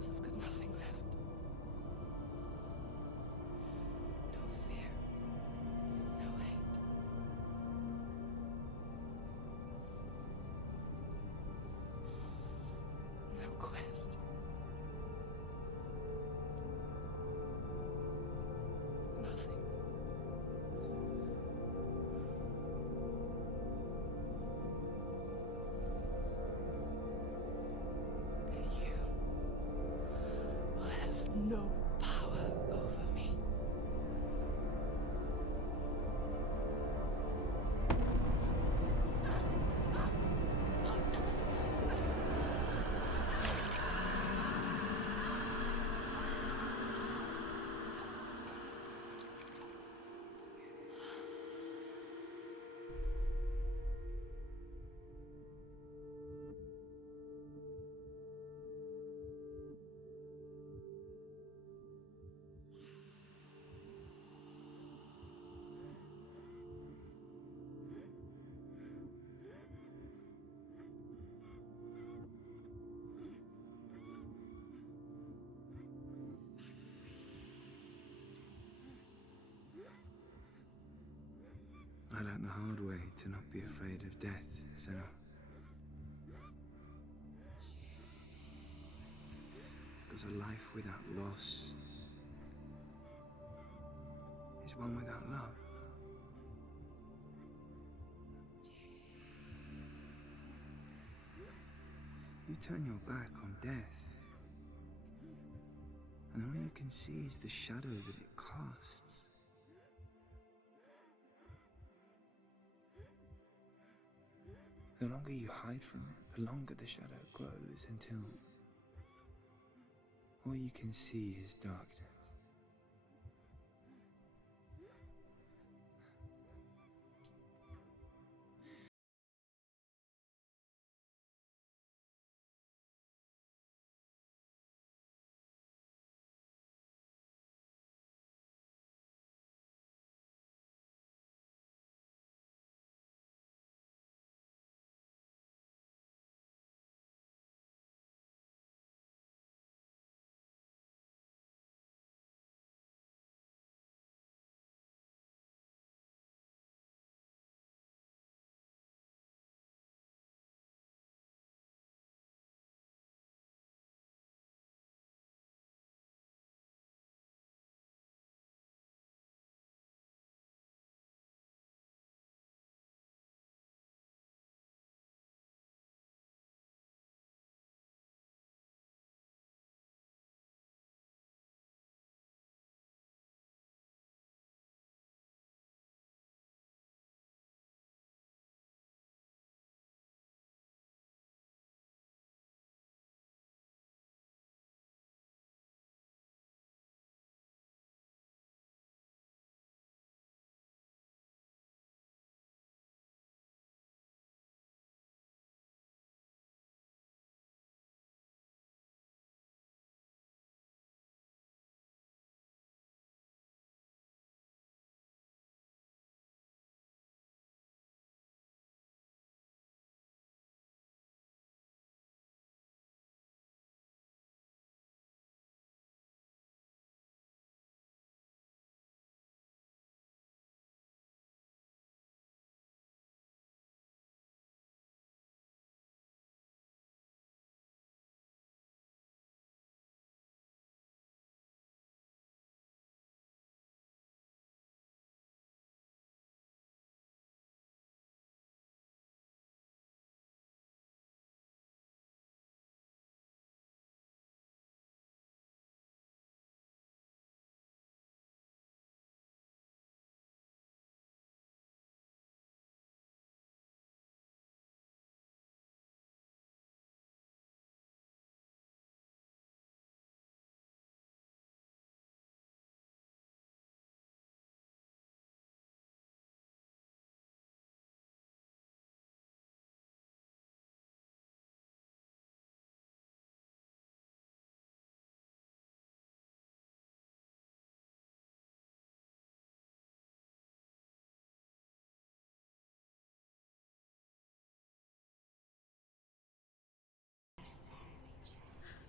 I've got nothing left. No fear. No hate. No quest. Nothing. No power over me. I learned the hard way to not be afraid of death, Senua. Because a life without loss is one without love. You turn your back on death, and all you can see is the shadow that it casts. The longer you hide from it, the longer the shadow grows until all you can see is darkness.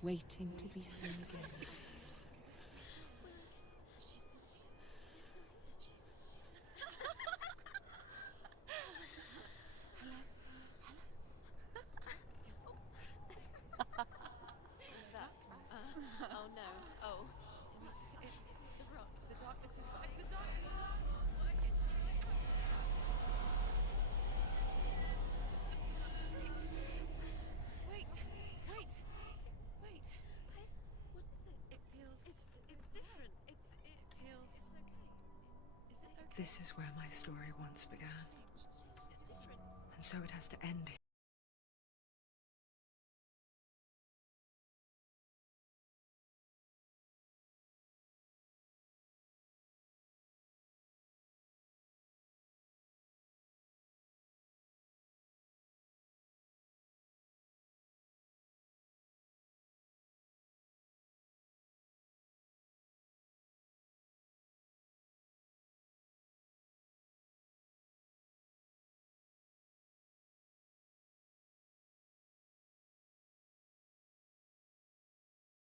waiting to be seen again. Oh no. Oh. It's the rot. The darkness is back. The darkness is working. Wait. What is it? It feels... It's different. It feels... It's okay. Is it okay? This is where my story once began. It's different. And so it has to end